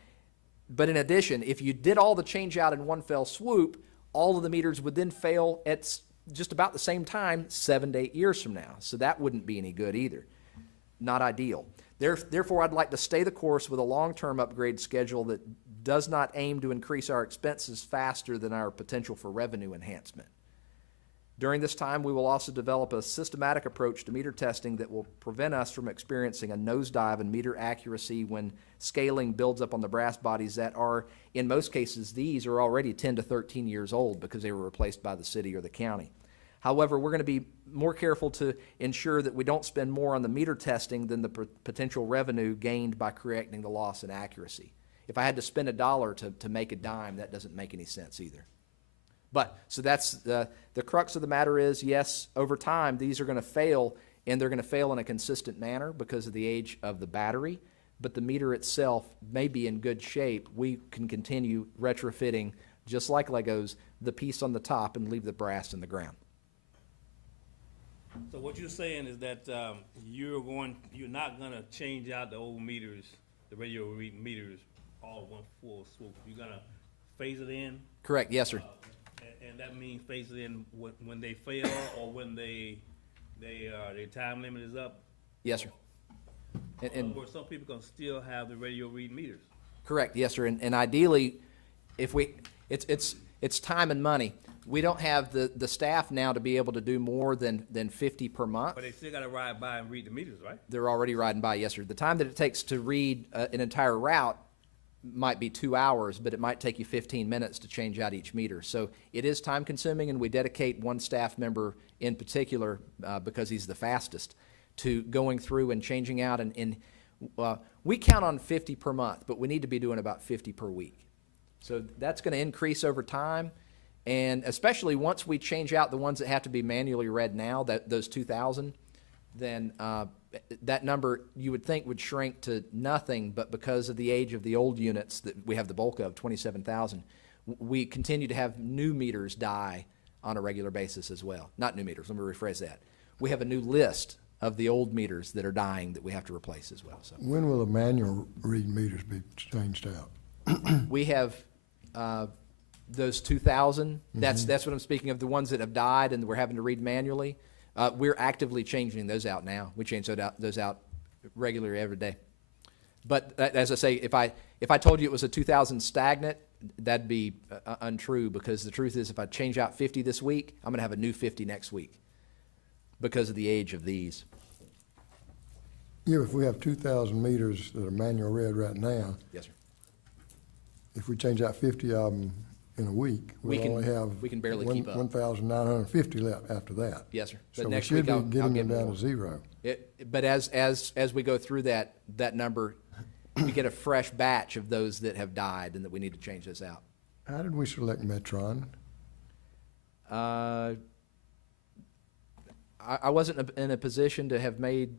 But in addition, if you did all the change out in one fell swoop, all of the meters would then fail at just about the same time 7 to 8 years from now. So that wouldn't be any good either. Not ideal. Therefore, I'd like to stay the course with a long-term upgrade schedule that does not aim to increase our expenses faster than our potential for revenue enhancement. During this time, we will also develop a systematic approach to meter testing that will prevent us from experiencing a nosedive in meter accuracy when scaling builds up on the brass bodies that are, in most cases, these are already 10 to 13 years old because they were replaced by the city or the county. However, we're going to be more careful to ensure that we don't spend more on the meter testing than the potential revenue gained by correcting the loss in accuracy. if I had to spend $1 to make a dime, that doesn't make any sense either. But, so that's the crux of the matter is, yes, over time, these are going to fail, and they're going to fail in a consistent manner because of the age of the battery, but the meter itself may be in good shape. We can continue retrofitting, just like Legos, the piece on the top and leave the brass in the ground. So what you're saying is that you're not gonna change out the old meters, the radio reading meters, all one full swoop. You're gonna phase it in, Correct, yes, sir. and that means phase it in when they fail or when their time limit is up. Yes, sir. And Or some people gonna still have the radio reading meters. correct, yes, sir. And ideally, if it's time and money. We don't have the staff now to be able to do more than 50 per month. But they still gotta ride by and read the meters, right? They're already riding by, yes, sir. The time that it takes to read an entire route might be 2 hours, but it might take you 15 minutes to change out each meter. So it is time consuming, and we dedicate one staff member in particular, because he's the fastest, to going through and changing out. And we count on 50 per month, but we need to be doing about 50 per week. So that's going to increase over time. And especially once we change out the ones that have to be manually read now, those 2,000, then that number you would think would shrink to nothing, but because of the age of the old units that we have the bulk of, 27,000, we continue to have new meters die on a regular basis as well. Not new meters, let me rephrase that. We have a new list of the old meters that are dying that we have to replace as well. So When will the manual reading meters be changed out? we have those 2,000. That's what I'm speaking of. The ones that have died and we're having to read manually. We're actively changing those out now. We change those out regularly every day. But as I say, if I told you it was a 2,000 stagnant, that'd be untrue, because the truth is, if I change out 50 this week, I'm going to have a new 50 next week because of the age of these. Yeah, if we have 2,000 meters that are manual read right now, Yes, sir. if we change out 50 of them in a week, We we'll only have can barely keep up. 1,950 left after that. Yes, sir. But So we next should week be I'll getting get them down more. to zero. But as we go through that number, we get a fresh batch of those that have died and that we need to change those out. How did we select Metron? I wasn't in a position to have made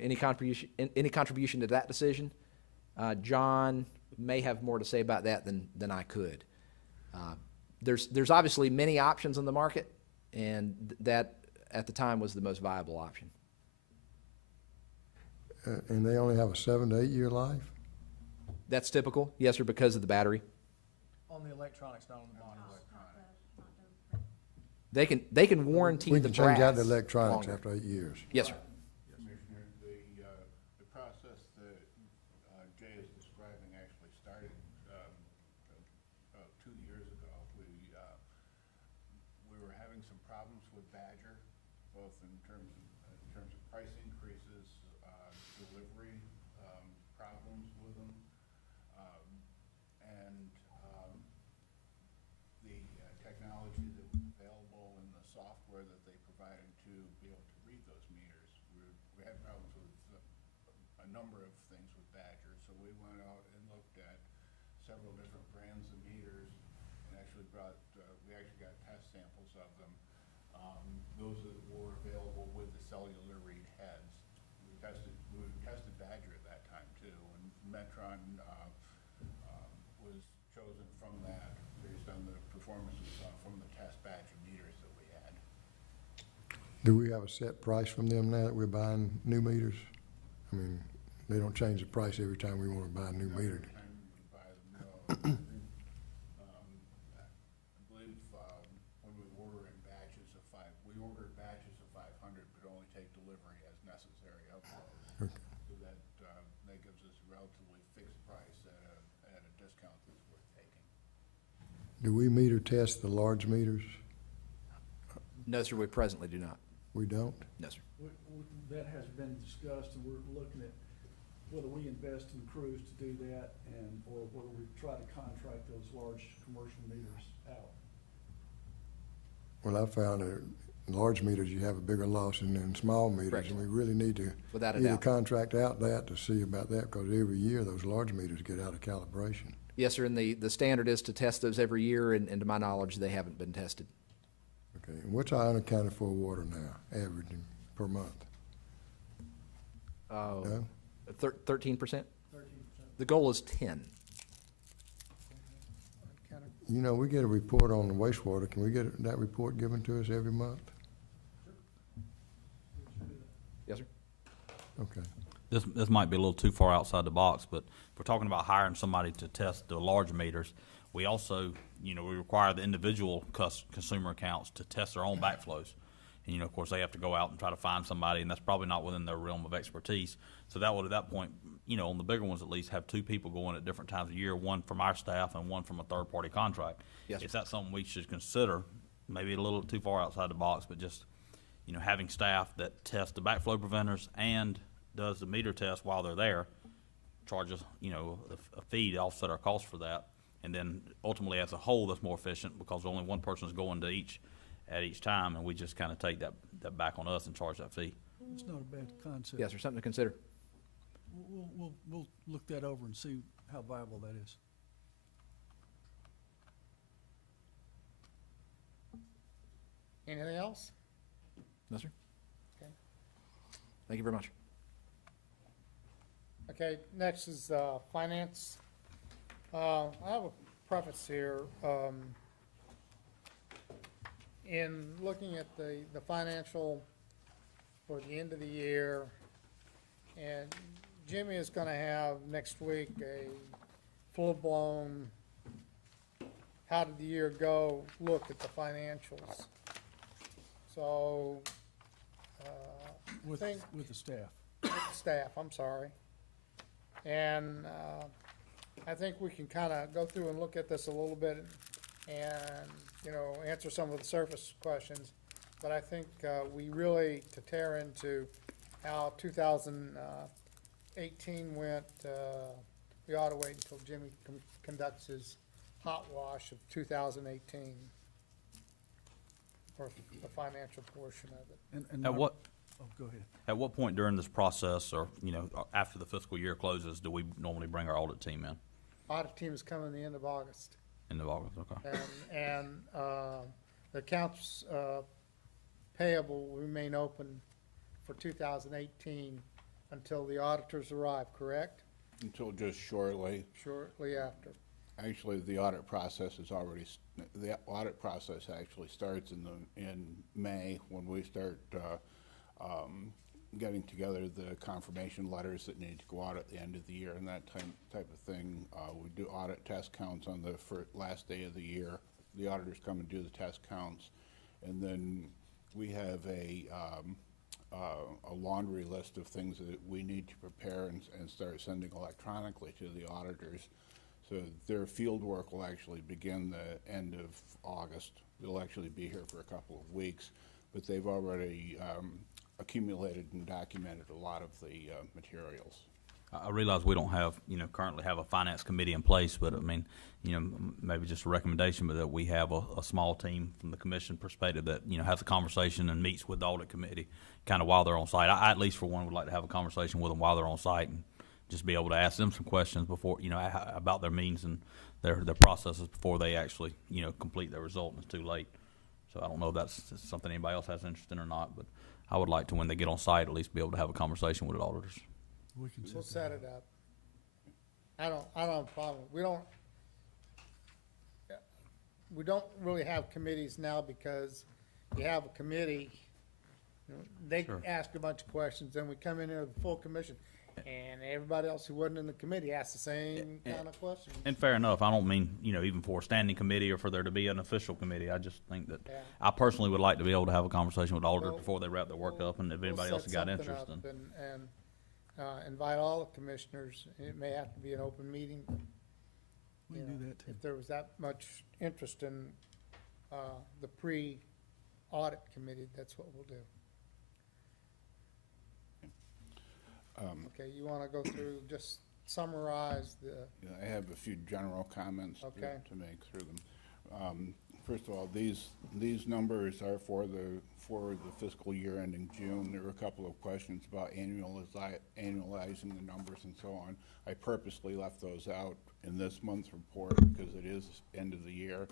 any contribution to that decision. John may have more to say about that than I could. There's obviously many options on the market, and that at the time was the most viable option. And they only have a 7 to 8 year life? That's typical, yes, sir, because of the battery. On the electronics, not on the non-electronic. They can warranty We the can change out the brass electronics longer. after 8 years. Yes, sir. Commissioner, the process that Jay is describing actually started 2 years ago. We were having some problems with Badger, both in terms of price increases, delivery problems with them, and the technology that was available and the software that they provided to be able to read those meters. We had problems with a number of things with Badger, so we went out and looked at several different brands of meters and actually we actually got test samples of them. Those that were available with the cellular read heads. We tested Badger at that time too, and Metron was chosen from that based on the performance we saw from the test batch of meters that we had. Do we have a set price from them now that we're buying new meters? I mean, they don't change the price every time we want to buy a new meter. Every time we buy them, no. I believe when we order in batches of 5, we order batches of 500, but only take delivery as necessary of those. Okay. So that gives us a relatively fixed price at a discount that's worth taking. Do we meter test the large meters? No, sir, we presently do not. We don't? No, sir. That has been discussed, and we're looking at whether we invest in crews to do that, or whether we try to contract those large commercial meters out. Well, I found that large meters, you have a bigger loss than in small meters. Correct. And we really need to Without a either doubt. contract out that to see about that, because every year those large meters get out of calibration. Yes, sir, and the standard is to test those every year, and to my knowledge, they haven't been tested. Okay, and what's our unaccounted for water now, averaging per month? No? 13%? The goal is 10. You know, we get a report on the wastewater. Can we get that report given to us every month? Yes, sir. Okay. This might be a little too far outside the box, but if we're talking about hiring somebody to test the large meters, we also, we require the individual consumer accounts to test their own backflows. And, of course, they have to go out and try to find somebody, and that's probably not within their realm of expertise. So that would, at that point, on the bigger ones at least, have two people going at different times of year, one from our staff and one from a third-party contract. Yes, Is that something we should consider? Maybe a little too far outside the box, but just, having staff that test the backflow preventers and does the meter test while they're there, charges, a fee to offset our costs for that. And then ultimately, as a whole, that's more efficient because only one person is going to each at each time, and we just kind of take that back on us and charge that fee. It's not a bad concept. Yes, sir, something to consider. We'll look that over and see how viable that is. Anything else? No, sir. Okay. Thank you very much. Okay, next is finance. I have a preface here. In looking at the financial for the end of the year, and Jimmy is going to have next week a full-blown how did the year go look at the financials. So With the staff. with the staff, I'm sorry. And I think we can kind of go through and look at this a little bit and, answer some of the surface questions. But I think we really, to tear into how 2018 went, we ought to wait until Jimmy conducts his hot wash of 2018 for the financial portion of it. And At what, Oh, go ahead. at what point during this process or, after the fiscal year closes, do we normally bring our audit team in? Audit team is coming the end of August. End of August, okay. And the accounts payable will remain open for 2018 until the auditors arrive, correct? Until just shortly. Shortly after. Actually, the audit process is already, the audit process actually starts in May when we start getting together the confirmation letters that need to go out at the end of the year and that type of thing. We do audit test counts on the last day of the year. The auditors come and do the test counts, and then we have a laundry list of things that we need to prepare and start sending electronically to the auditors. So their field work will actually begin the end of August. They'll actually be here for a couple of weeks, but they've already accumulated and documented a lot of the materials. I realize we don't have, currently have a finance committee in place, but maybe just a recommendation, but that we have a small team from the commission perspective that, has a conversation and meets with the audit committee kind of while they're on site. I at least for one would like to have a conversation with them while they're on site and just be able to ask them some questions before, about their means and their processes before they actually, complete their result, and it's too late. So I don't know if that's something anybody else has interest in or not, but I would like to, when they get on site, at least be able to have a conversation with the auditors. We'll set it up. I don't have a problem. We don't really have committees now because you have a committee, they Sure. ask a bunch of questions, then we come in here with the full commission, and everybody else who wasn't in the committee asks the same kind of questions. And fair enough. I don't mean, even for a standing committee or for there to be an official committee. I just think that Yeah. I personally would like to be able to have a conversation with the auditors Well, before they wrap their work up, and if anybody We'll else has set got something interest. up And and invite all the commissioners. It may have to be an open meeting. We you can do know, that too. If there was that much interest in the pre-audit committee, that's what we'll do. Okay, you want to go through, just summarize the, I have a few general comments Okay. to make through them. First of all, these numbers are for the fiscal year ending June. There were a couple of questions about annualizing the numbers and so on. I purposely left those out in this month's report because it is end of the year.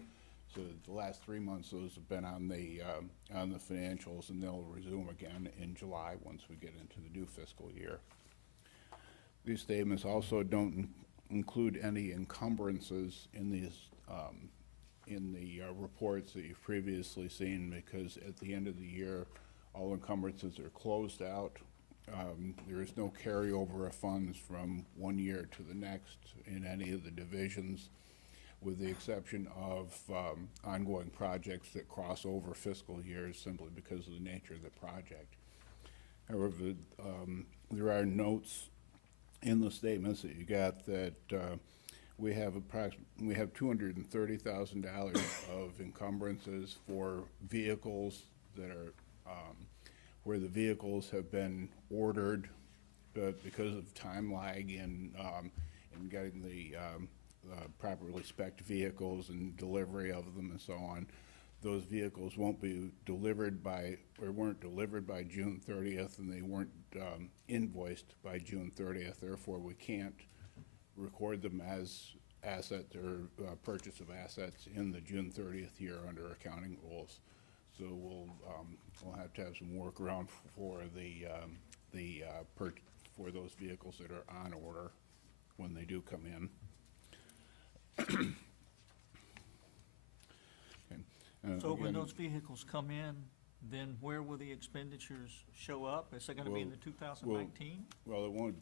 So the last 3 months, those have been on the financials, and they'll resume again in July once we get into the new fiscal year. These statements also don't include any encumbrances in these reports that you've previously seen, because at the end of the year, all encumbrances are closed out. There is no carryover of funds from one year to the next in any of the divisions, with the exception of ongoing projects that cross over fiscal years simply because of the nature of the project. However, there are notes in the statements that you got that we have $230,000 of encumbrances for vehicles that are where the vehicles have been ordered, but because of time lag in getting the properly spec'd vehicles and delivery of them and so on, those vehicles won't be delivered by, or weren't delivered by June 30th, and they weren't invoiced by June 30th. Therefore, we can't record them as assets or purchase of assets in the June 30th year under accounting rules. So we'll have to have some workaround for for those vehicles that are on order when they do come in. So when those vehicles come in, then where will the expenditures show up? Is it gonna be in the 2019? Well, it won't.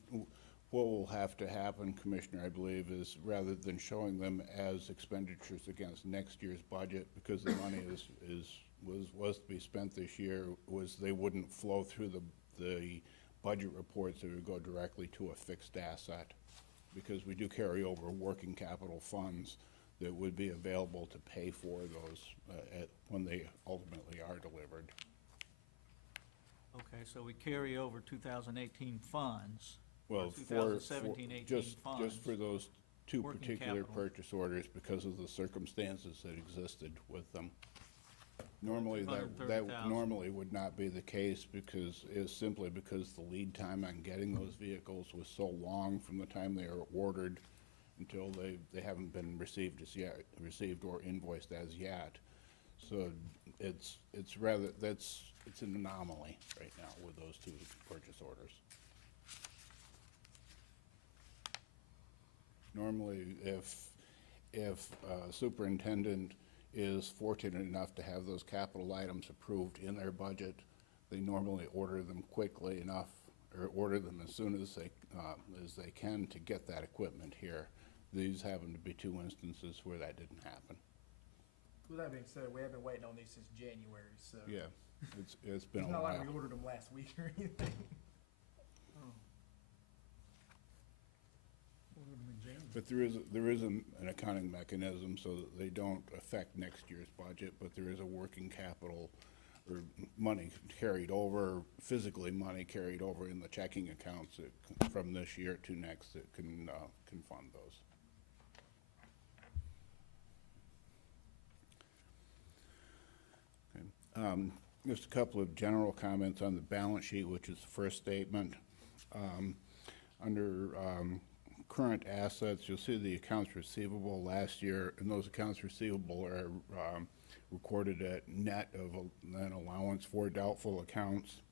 What will have to happen, Commissioner, I believe, is rather than showing them as expenditures against next year's budget, because the money was to be spent this year, they wouldn't flow through the budget reports. It would go directly to a fixed asset, because we do carry over working capital funds that would be available to pay for those when they ultimately are delivered. Okay, so we carry over 2018 funds. Well, 2017-18 funds. Just for those two working particular capital. purchase orders, because of the circumstances that existed with them. Normally, that normally would not be the case, because it's simply because the lead time on getting those vehicles was so long from the time they are ordered until they haven't been received or invoiced as yet. So it's an anomaly right now with those two purchase orders. Normally, if a superintendent is fortunate enough to have those capital items approved in their budget, they normally order them quickly enough, or order them as soon as they can to get that equipment here. These happen to be two instances where that didn't happen. With that being said, we have been waiting on these since January, so. Yeah, it's been a It's not while. like we ordered them last week or anything. But there is an accounting mechanism so that they don't affect next year's budget, but there is a working capital or money carried over, physically money carried over in the checking accounts that, from this year to next, that can fund those. Okay. Just a couple of general comments on the balance sheet, which is the first statement. Under current assets, you'll see the accounts receivable last year, and those accounts receivable are recorded at net of an allowance for doubtful accounts.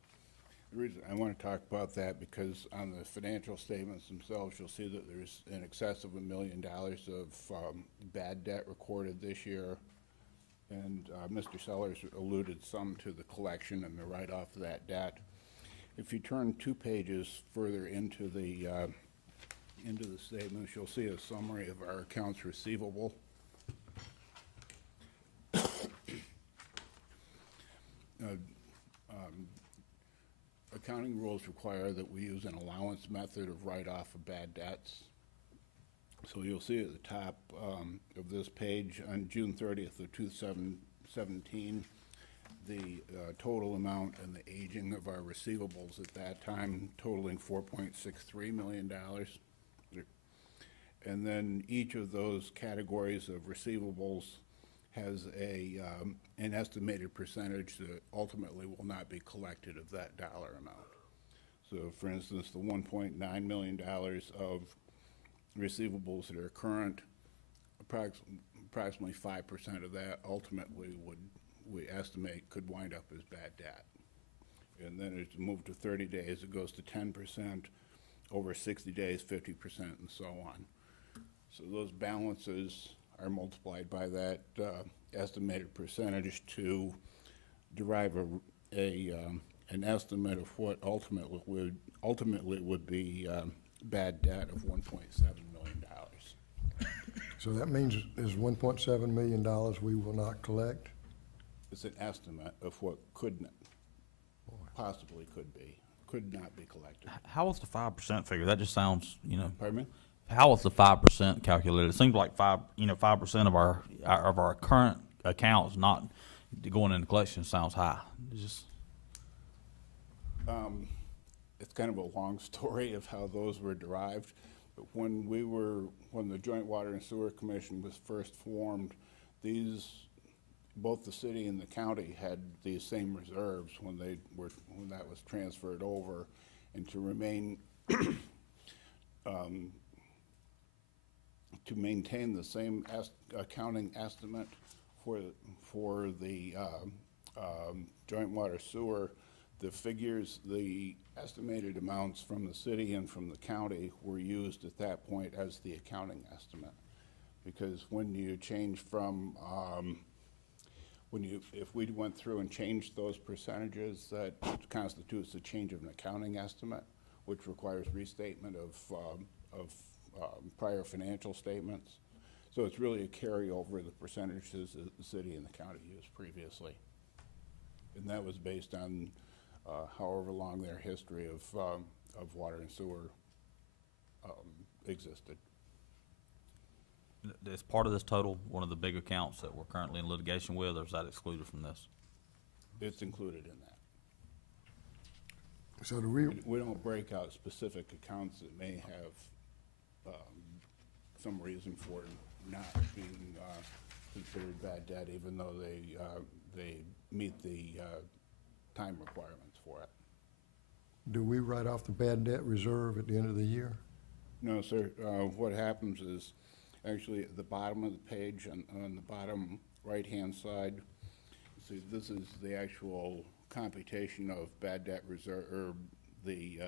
The reason I want to talk about that, because on the financial statements themselves, you'll see that there's in excess of $1 million of bad debt recorded this year. And Mr. Sellers alluded some to the collection and the write-off of that debt. If you turn 2 pages further into the statements, you'll see a summary of our accounts receivable. Accounting rules require that we use an allowance method of write-off of bad debts. So you'll see at the top of this page, on June 30th of 2017, the total amount and the aging of our receivables at that time totaling $4.63 million. And then each of those categories of receivables has an estimated percentage that ultimately will not be collected of that dollar amount. So for instance, the $1.9 million of receivables that are current, approximately 5% of that ultimately we estimate could wind up as bad debt. And then it's moved to 30 days, it goes to 10%, over 60 days, 50%, and so on. So those balances are multiplied by that estimated percentage to derive an estimate of what ultimately would be bad debt of $1.7 million. So that means there's $1.7 million we will not collect? It's an estimate of what possibly could not be collected. How was the 5% figure? That just sounds, you know. Pardon me? How was the 5% calculated? It seems like 5% of our current accounts not going into collection sounds high. It's just. It's kind of a long story of how those were derived. But when the Joint Water and Sewer Commission was first formed, both the city and the county had these same reserves when that was transferred over, and to remain to maintain the same accounting estimate for the joint water sewer, the estimated amounts from the city and from the county were used at that point as the accounting estimate. Because when you change from, if we went through and changed those percentages, that constitutes a change of an accounting estimate, which requires restatement of prior financial statements. So it's really a carryover of the percentages that the city and the county used previously. And that was based on however long their history of water and sewer existed. Is part of this total one of the big accounts that we're currently in litigation with, or is that excluded from this? It's included in that. So we don't break out specific accounts that may have some reason for not being considered bad debt, even though they meet the time requirements for it. Do we write off the bad debt reserve at the end of the year? No, sir. What happens is actually at the bottom of the page, on the bottom right-hand side, see, this is the actual computation of bad debt reserve, or the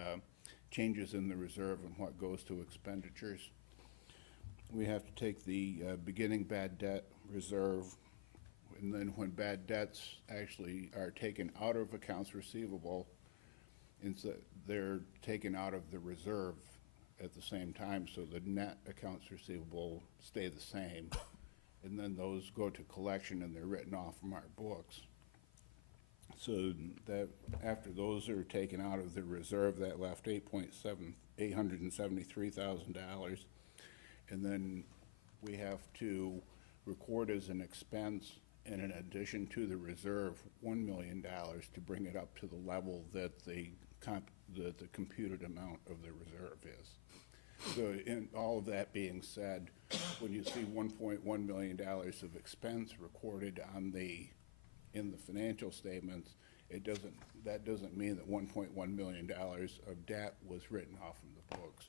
changes in the reserve and what goes to expenditures. We have to take the beginning bad debt reserve, and then when bad debts actually are taken out of accounts receivable, they're taken out of the reserve at the same time, so the net accounts receivable stay the same, and then those go to collection and they're written off from our books. So that after those are taken out of the reserve, that left $873,000, and then we have to record as an expense, and in addition to the reserve, $1 million to bring it up to the level that the computed amount of the reserve is. So in all of that being said, when you see $1.1 million of expense recorded in the financial statements, that doesn't mean that $1.1 million of debt was written off from the books.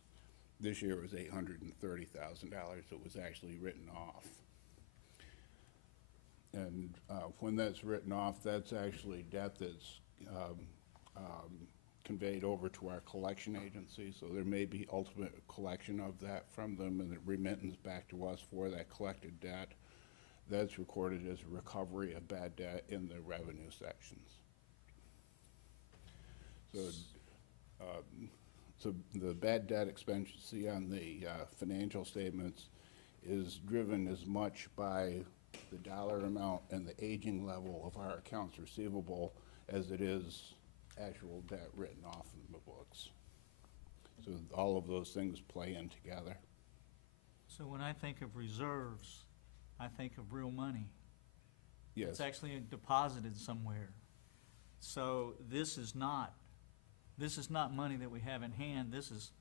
This year it was $830,000 that was actually written off. And when that's written off, that's actually debt that's conveyed over to our collection agency, so there may be ultimate collection of that from them and a remittance back to us for that collected debt. That's recorded as a recovery of bad debt in the revenue sections. So the bad debt expense you see on the financial statements is driven as much by the dollar amount and the aging level of our accounts receivable as it is actual debt written off in the books. So all of those things play in together. So when I think of reserves, I think of real money. Yes. It's actually deposited somewhere. So this is not money that we have in hand. This is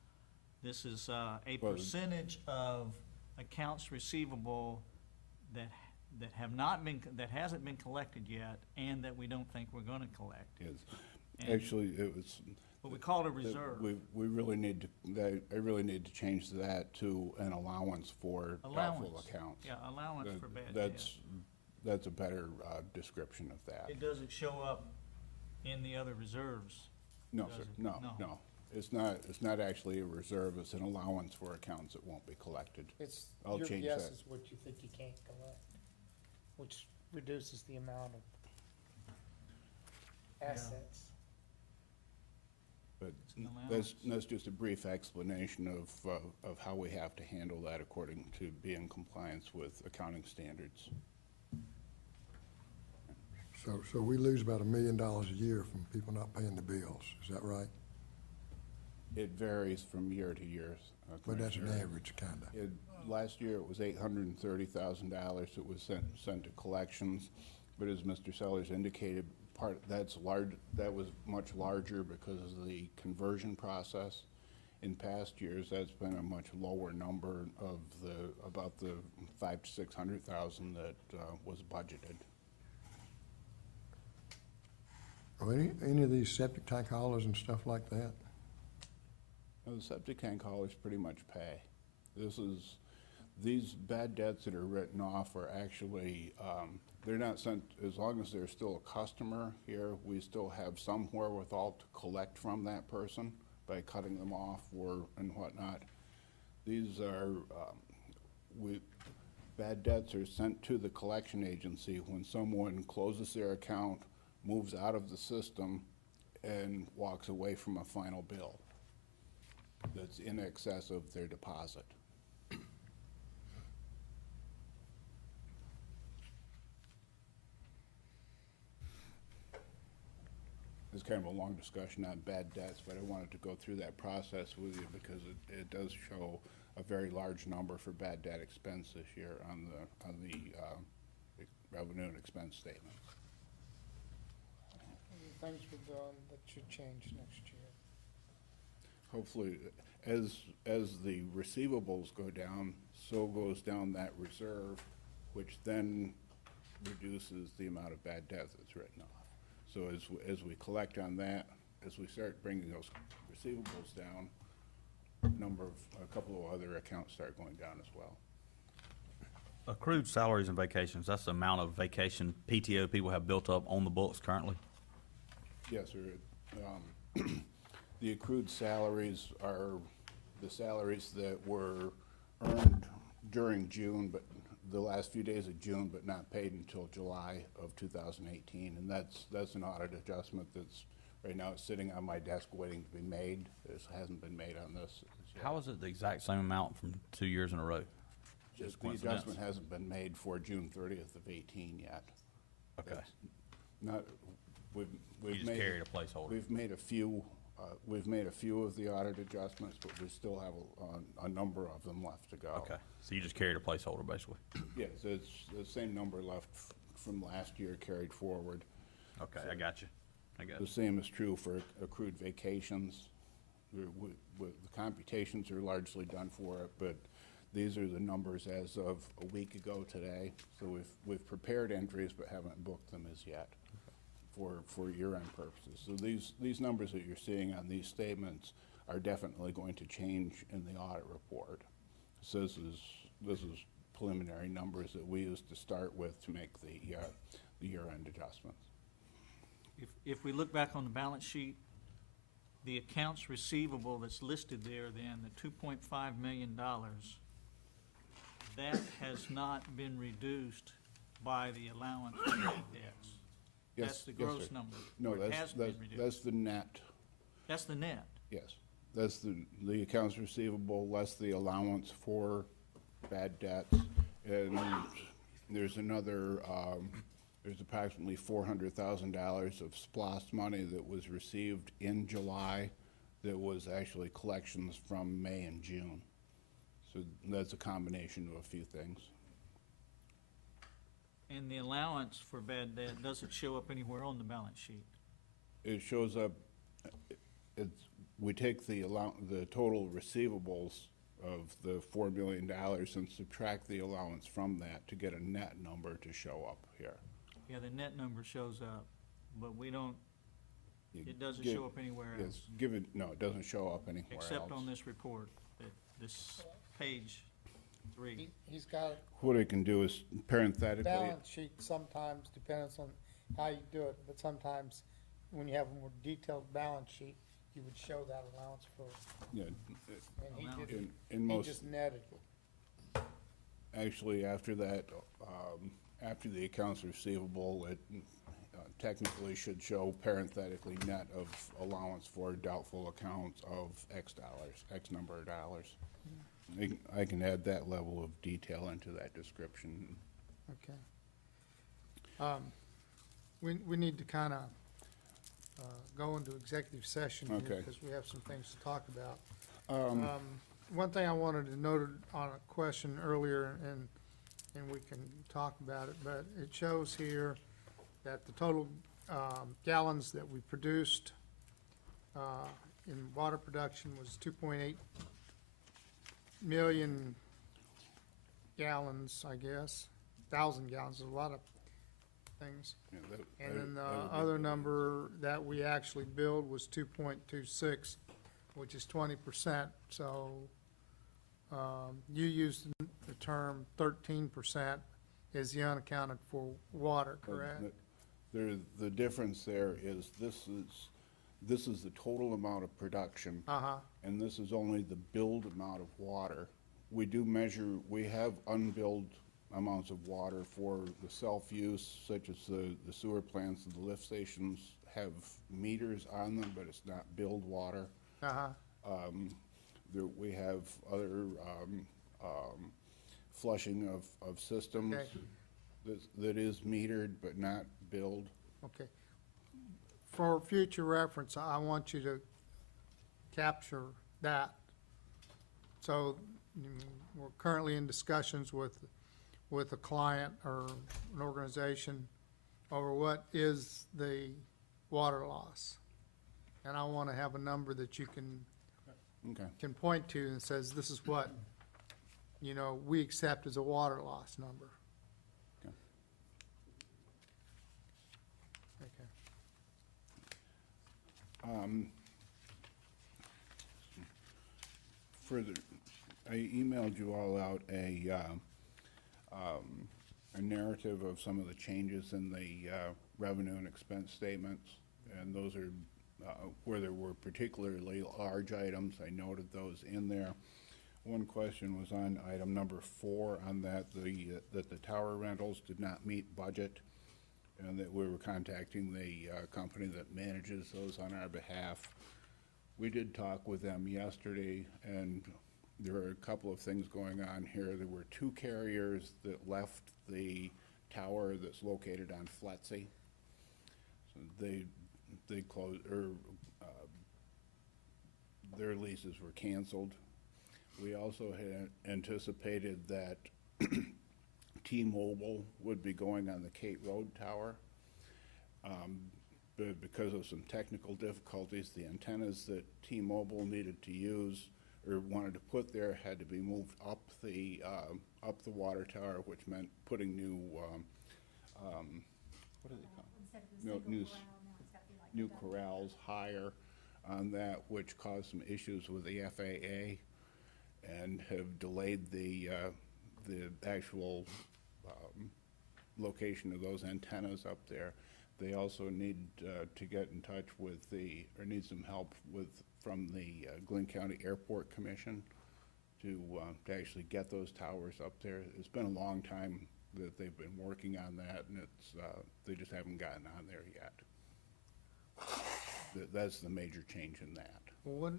a percentage of accounts receivable that have not been, that hasn't been collected yet, and that we don't think we're gonna collect. Yes. And- Actually, it was. But we call it a reserve. We really need to, I really need to change that to an allowance for doubtful Allowance. accounts. Yeah, allowance for bad debt. That's a better description of that. It doesn't show up in the other reserves. No, does sir, it? no. It's not actually a reserve, it's an allowance for accounts that won't be collected. It's, I'll your change guess that. is what you think you can't collect, which reduces the amount of assets. But It's an allowance. that's just a brief explanation of how we have to handle that according to be in compliance with accounting standards. So we lose about $1 million a year from people not paying the bills, is that right? It varies from year to year. But that's an Commissioner. average, kinda. Last year, it was $830,000 that was sent to collections, but as Mr. Sellers indicated, that was much larger because of the conversion process. In past years, that's been a much lower number of about the $500,000 to $600,000 that was budgeted. Are any of these septic tank haulers and stuff like that? Now, the septic tank haulers pretty much pay. These bad debts that are written off are actually, they're not sent, as long as they're still a customer here, we still have some wherewithal to collect from that person by cutting them off and whatnot. These are, bad debts are sent to the collection agency when someone closes their account, moves out of the system, and walks away from a final bill that's in excess of their deposit. It's kind of a long discussion on bad debts, but I wanted to go through that process with you because it does show a very large number for bad debt expense this year on the revenue and expense statement. Things we've done that should change next year. Hopefully, as the receivables go down, so goes down that reserve, which then reduces the amount of bad debt that's written off. So as we collect on that, as we start bringing those receivables down, a couple of other accounts start going down as well. Accrued salaries and vacations, that's the amount of vacation PTO people have built up on the books currently? Yes, sir. The accrued salaries are the salaries that were earned during June, but the last few days of June, but not paid until July of 2018. And that's an audit adjustment that's, right now it's sitting on my desk waiting to be made. It hasn't been made on this yet. How is it the exact same amount from 2 years in a row? Just the adjustment hasn't been made for June 30th of 18 yet. Okay. That's not, we've You just made, carried a placeholder. we've made a few of the audit adjustments, but we still have a number of them left to go. Okay, so you just carried a placeholder basically? Yes, it's the same number left from last year carried forward. Okay, I got you. The same is true for accrued vacations. The computations are largely done for it, but these are the numbers as of a week ago today. So we've prepared entries but haven't booked them as yet for year-end purposes. So these numbers that you're seeing on these statements are definitely going to change in the audit report. So this is preliminary numbers that we used to start with to make the year-end adjustments. If we look back on the balance sheet, the accounts receivable that's listed there then, the $2.5 million, that has not been reduced by the allowance for bad debts. Yes, That's the yes, gross sir. number. No, or it has been reduced. that's the net. That's the net. Yes, that's the accounts receivable less the allowance for bad debts. And there's another, there's approximately $400,000 of SPLOST money that was received in July that was actually collections from May and June. So that's a combination of a few things. And the allowance for bad debt doesn't show up anywhere on the balance sheet. It shows up, we take the total receivables of the $4 million and subtract the allowance from that to get a net number to show up here. Yeah, the net number shows up, but we don't, it doesn't Give- show up anywhere else. Yes, give it, no, it doesn't show up anywhere else. Except on this report, this page 3. He's got What it can do is a parenthetically, balance sheet sometimes, depends on how you do it, but sometimes when you have a more detailed balance sheet, you would show that allowance for, yeah, and he Allowance. didn't, in he most, just netted it. actually, after that, after the accounts receivable, it technically should show parenthetically net of allowance for doubtful accounts of X dollars, X number of dollars. I can add that level of detail into that description. Okay. We need to kind of go into executive session here, Okay. because we have some things to talk about. One thing I wanted to note on a question earlier, and we can talk about it, but it shows here that the total gallons that we produced in water production was 2.8 million gallons, I guess, 1,000 gallons, a lot of things. Yeah, And then that the would be other good. number that we actually billed was 2.26, which is 20%. So you used the term 13% is the unaccounted for water, correct? The difference there is this is the total amount of production, Uh-huh. and this is only the billed amount of water. We do measure, we have unbilled amounts of water for the self-use, such as the sewer plants and the lift stations have meters on them, but it's not billed water. Uh-huh. We have other flushing of systems Okay. that is metered but not billed. Okay. For future reference, I want you to capture that. So we're currently in discussions with a client or an organization over what is the water loss. And I want to have a number that you Okay. can point to and says, this is what, we accept as a water loss number. Okay. Okay. Further, I emailed you all out a narrative of some of the changes in the revenue and expense statements, and those are where there were particularly large items. I noted those in there. One question was on item number 4 on that the tower rentals did not meet budget, and that we were contacting the company that manages those on our behalf. We did talk with them yesterday, and there are a couple of things going on here. There were 2 carriers that left the tower that's located on Fletsy. So they closed, or their leases were canceled. We also had anticipated that T-Mobile would be going on the Kate Road Tower. But because of some technical difficulties, the antennas that T-Mobile needed to use or wanted to put there had to be moved up the water tower, which meant putting new, what do they call it? New corrals higher on that, which caused some issues with the FAA and have delayed the actual location of those antennas up there. They also need to get in touch with need some help from the Glynn County Airport Commission to actually get those towers up there. It's been a long time that they've been working on that, and they just haven't gotten on there yet. That's the major change in that. Well,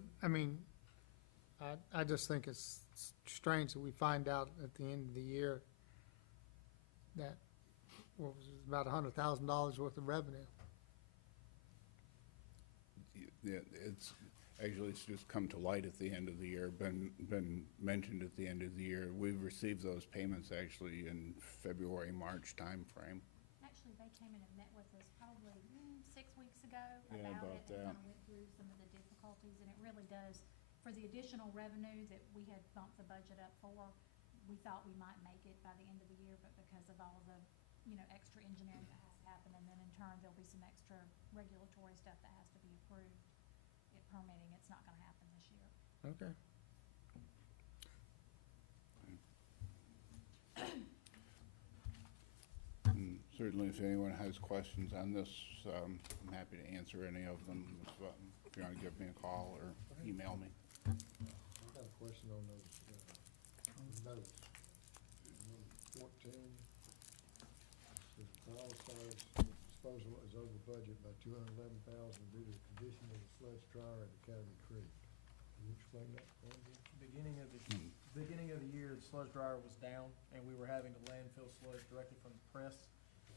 I just think it's strange that we find out at the end of the year that, what was it, about $100,000 worth of revenue. Yeah, it's just come to light at the end of the year, been mentioned at the end of the year. We've received those payments actually in February, March timeframe. Actually, they came in and met with us probably 6 weeks ago Yeah, about about it, and that. kind of went through some of the difficulties, and it really does, for the additional revenue that we had bumped the budget up for, we thought we might make it by the end of the year, but because of all the, extra engineering that has to happen, and then in turn, there'll be some extra regulatory stuff that has to be approved, permitting, it's not gonna happen this year. Okay. Certainly, if anyone has questions on this, I'm happy to answer any of them. If you want to give me a call or email me. I've got a question on those, notes. Number 14, says the all stars disposal is over budget by $211,000 due to the condition of the sludge dryer at Academy Creek. Can you explain that for me? Beginning of the year, the sludge dryer was down, and we were having to landfill sludge directly from the press,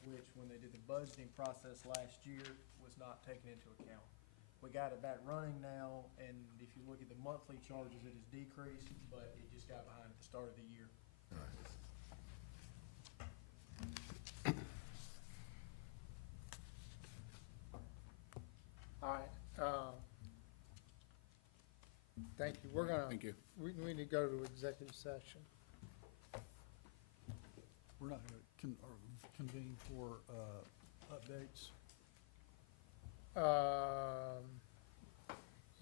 which, when they did the budgeting process last year, was not taken into account. We got it back running now, and if you look at the monthly charges, it has decreased, but it just got behind at the start of the year. All right, thank you. We're gonna. Thank you. We need to go to executive session. We're not going to convene for updates.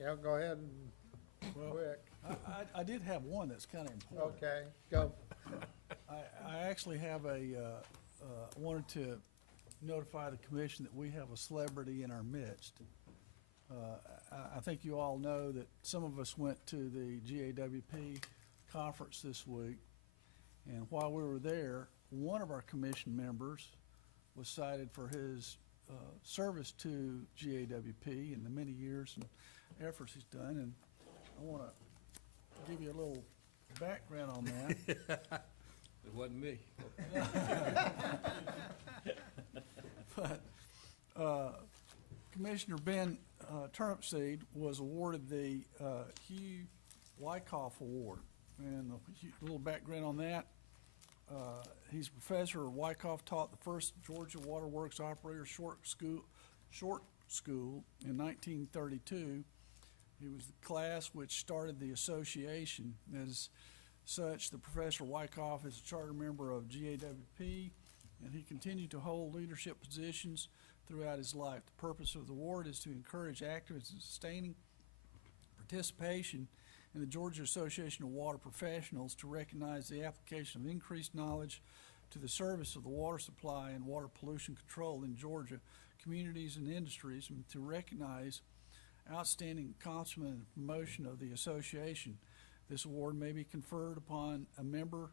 Yeah, go ahead and Well, quick. I did have one that's kind of important. Okay, go. I actually have wanted to notify the commission that we have a celebrity in our midst. I think you all know that some of us went to the GAWP conference this week, and while we were there, one of our commission members was cited for his service to GAWP and the many years and efforts he's done, and I want to give you a little background on that. It wasn't me. But Commissioner Ben Turnipseed was awarded the Hugh Wyckoff Award. And a little background on that. He's a professor at Wyckoff, taught the first Georgia Waterworks Operator short school in 1932. He was the class which started the association. As such, the Professor Wyckoff is a charter member of GAWP, and he continued to hold leadership positions throughout his life. The purpose of the award is to encourage active and sustaining participation in the Georgia Association of Water Professionals, to recognize the application of increased knowledge to the service of the water supply and water pollution control in Georgia communities and industries, and to recognize outstanding accomplishment and promotion of the association. This award may be conferred upon a member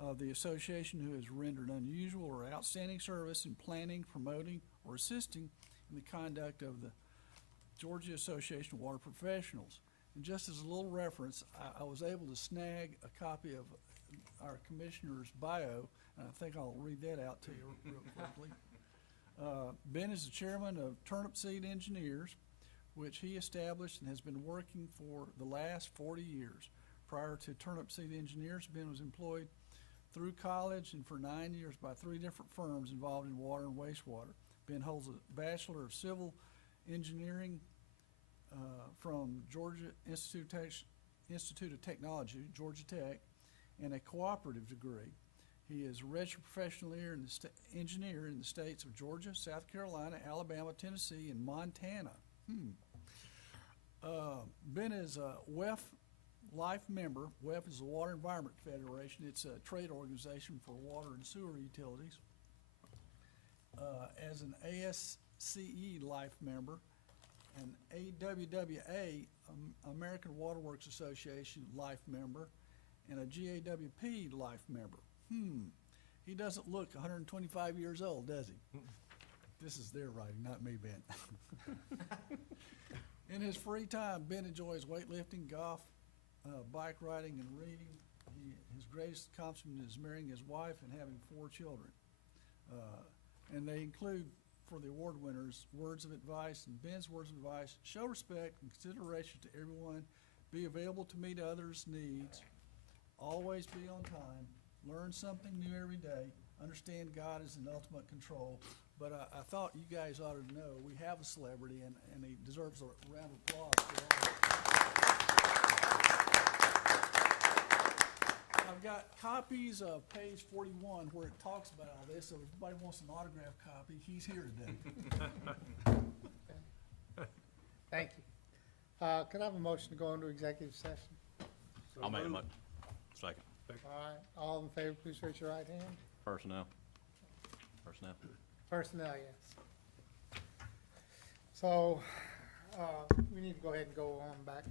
of the association who has rendered unusual or outstanding service in planning, promoting, or assisting in the conduct of the Georgia Association of Water Professionals. And just as a little reference, I was able to snag a copy of our commissioner's bio, and I think I'll read that out to you real quickly. Ben is the chairman of Turnipseed Engineers, which he established and has been working for the last 40 years. Prior to Turnipseed Engineers, Ben was employed through college and for 9 years by 3 different firms involved in water and wastewater. Ben holds a Bachelor of Civil Engineering from Georgia Institute of Technology, Georgia Tech, and a cooperative degree. He is a registered professional engineer in the states of Georgia, South Carolina, Alabama, Tennessee, and Montana. Ben is a WEF Life member. WEF is the Water Environment Federation. It's a trade organization for water and sewer utilities. As an ASCE Life member, an AWWA, American Waterworks Association Life member, and a GAWP Life member. He doesn't look 125 years old, does he? This is their writing, not me, Ben. In his free time, Ben enjoys weightlifting, golf, bike riding, and reading. His greatest accomplishment is marrying his wife and having 4 children. And they include, for the award winners, words of advice. And Ben's words of advice: show respect and consideration to everyone, be available to meet others' needs, always be on time, learn something new every day, understand God is in ultimate control. But I thought you guys ought to know we have a celebrity, and he deserves a round of applause for all of it. I've got copies of page 41 where it talks about all this, so if anybody wants an autographed copy, he's here today. Thank you. Can I have a motion to go into executive session? I'll make a second. All right, all in favor, please raise your right hand. Personnel. Personnel, yes. So, we need to go ahead and go on back to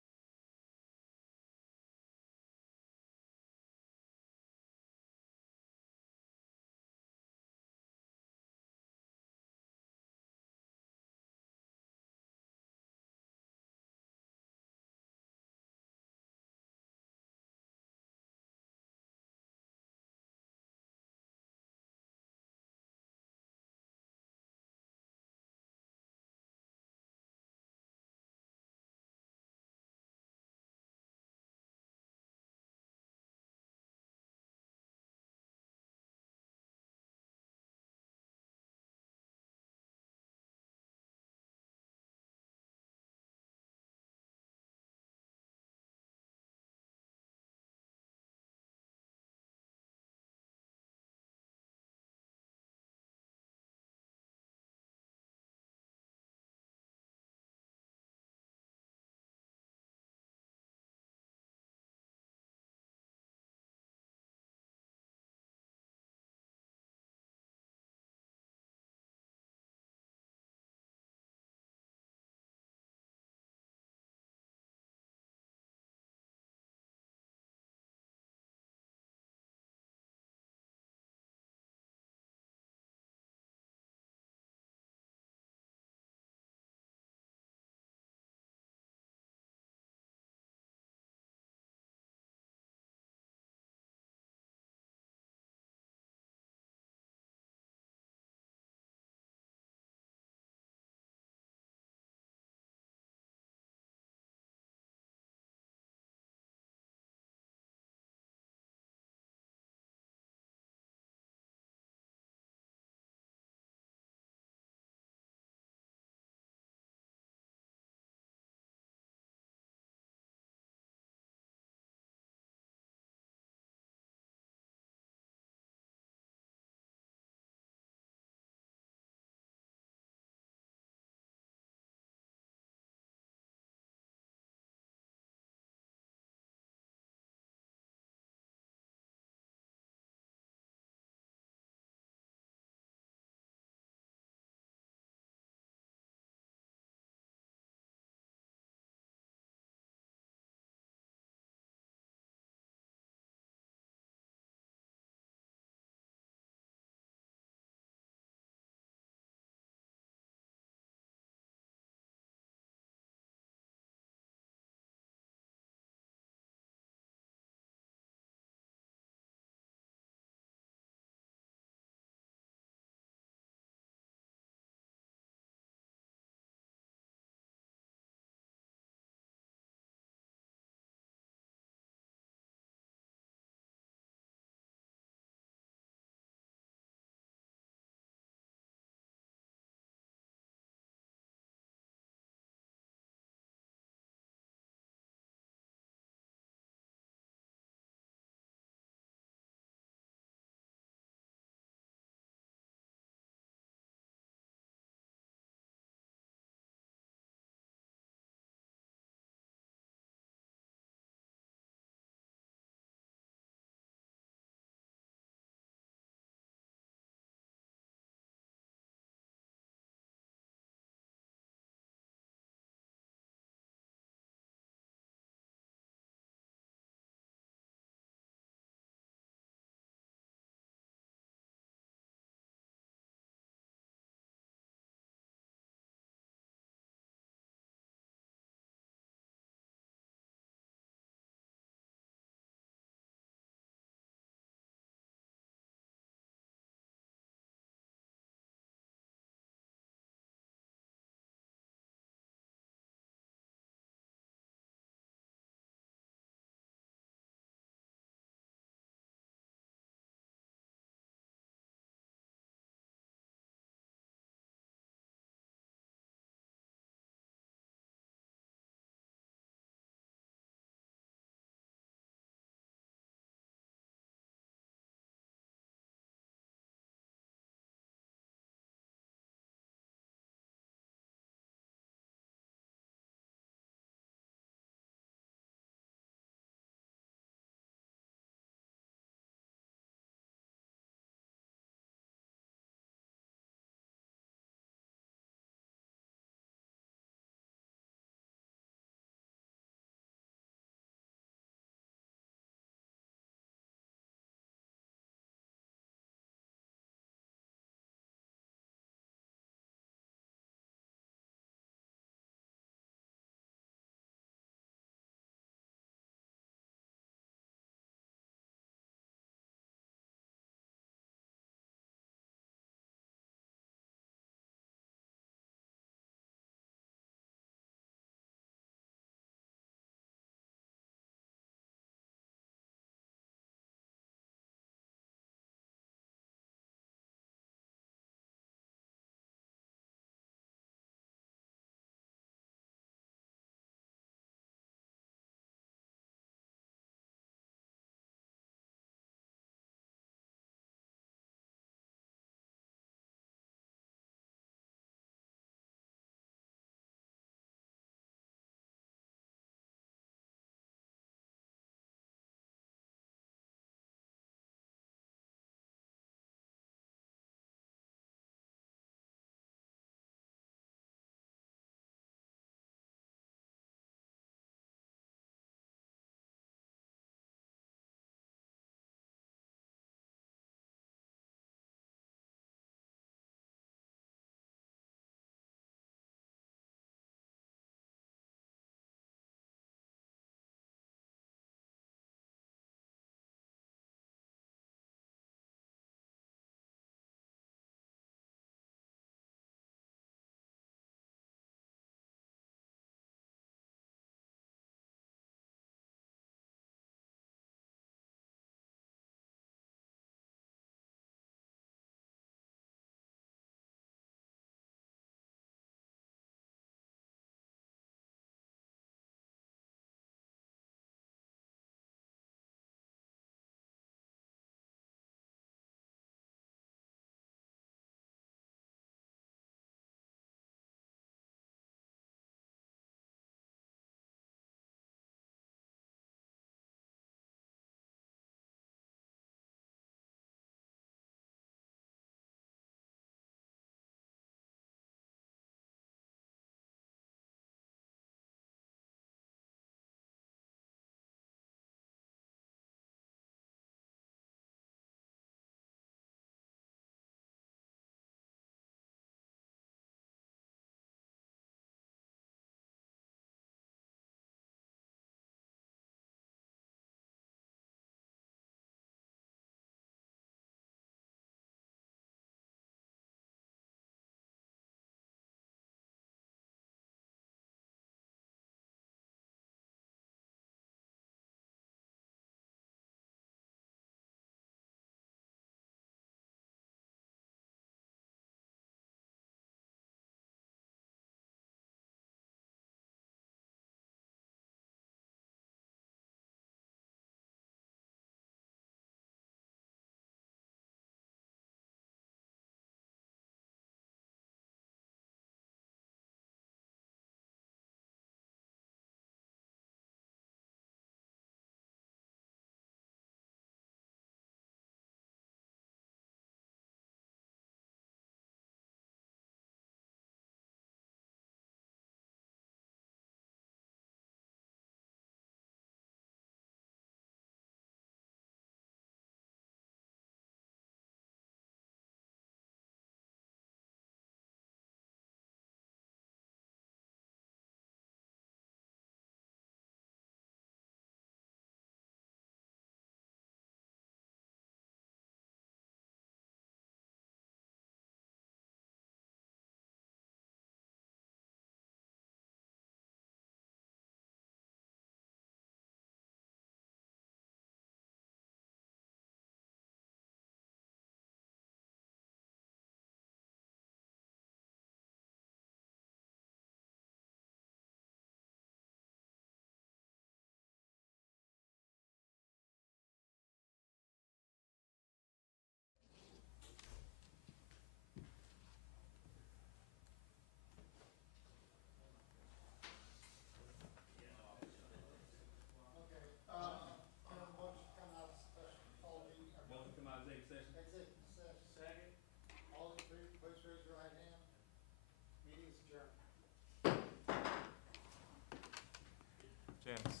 Janice.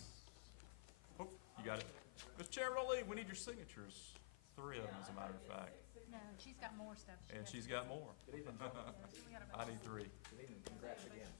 Oh, you got it. Mr. Chairman, don't leave. We need your signatures. 3 of them, as a matter of fact. No, she's got more stuff. And she's got more. So we got about- I need 3. Good evening, congrats again.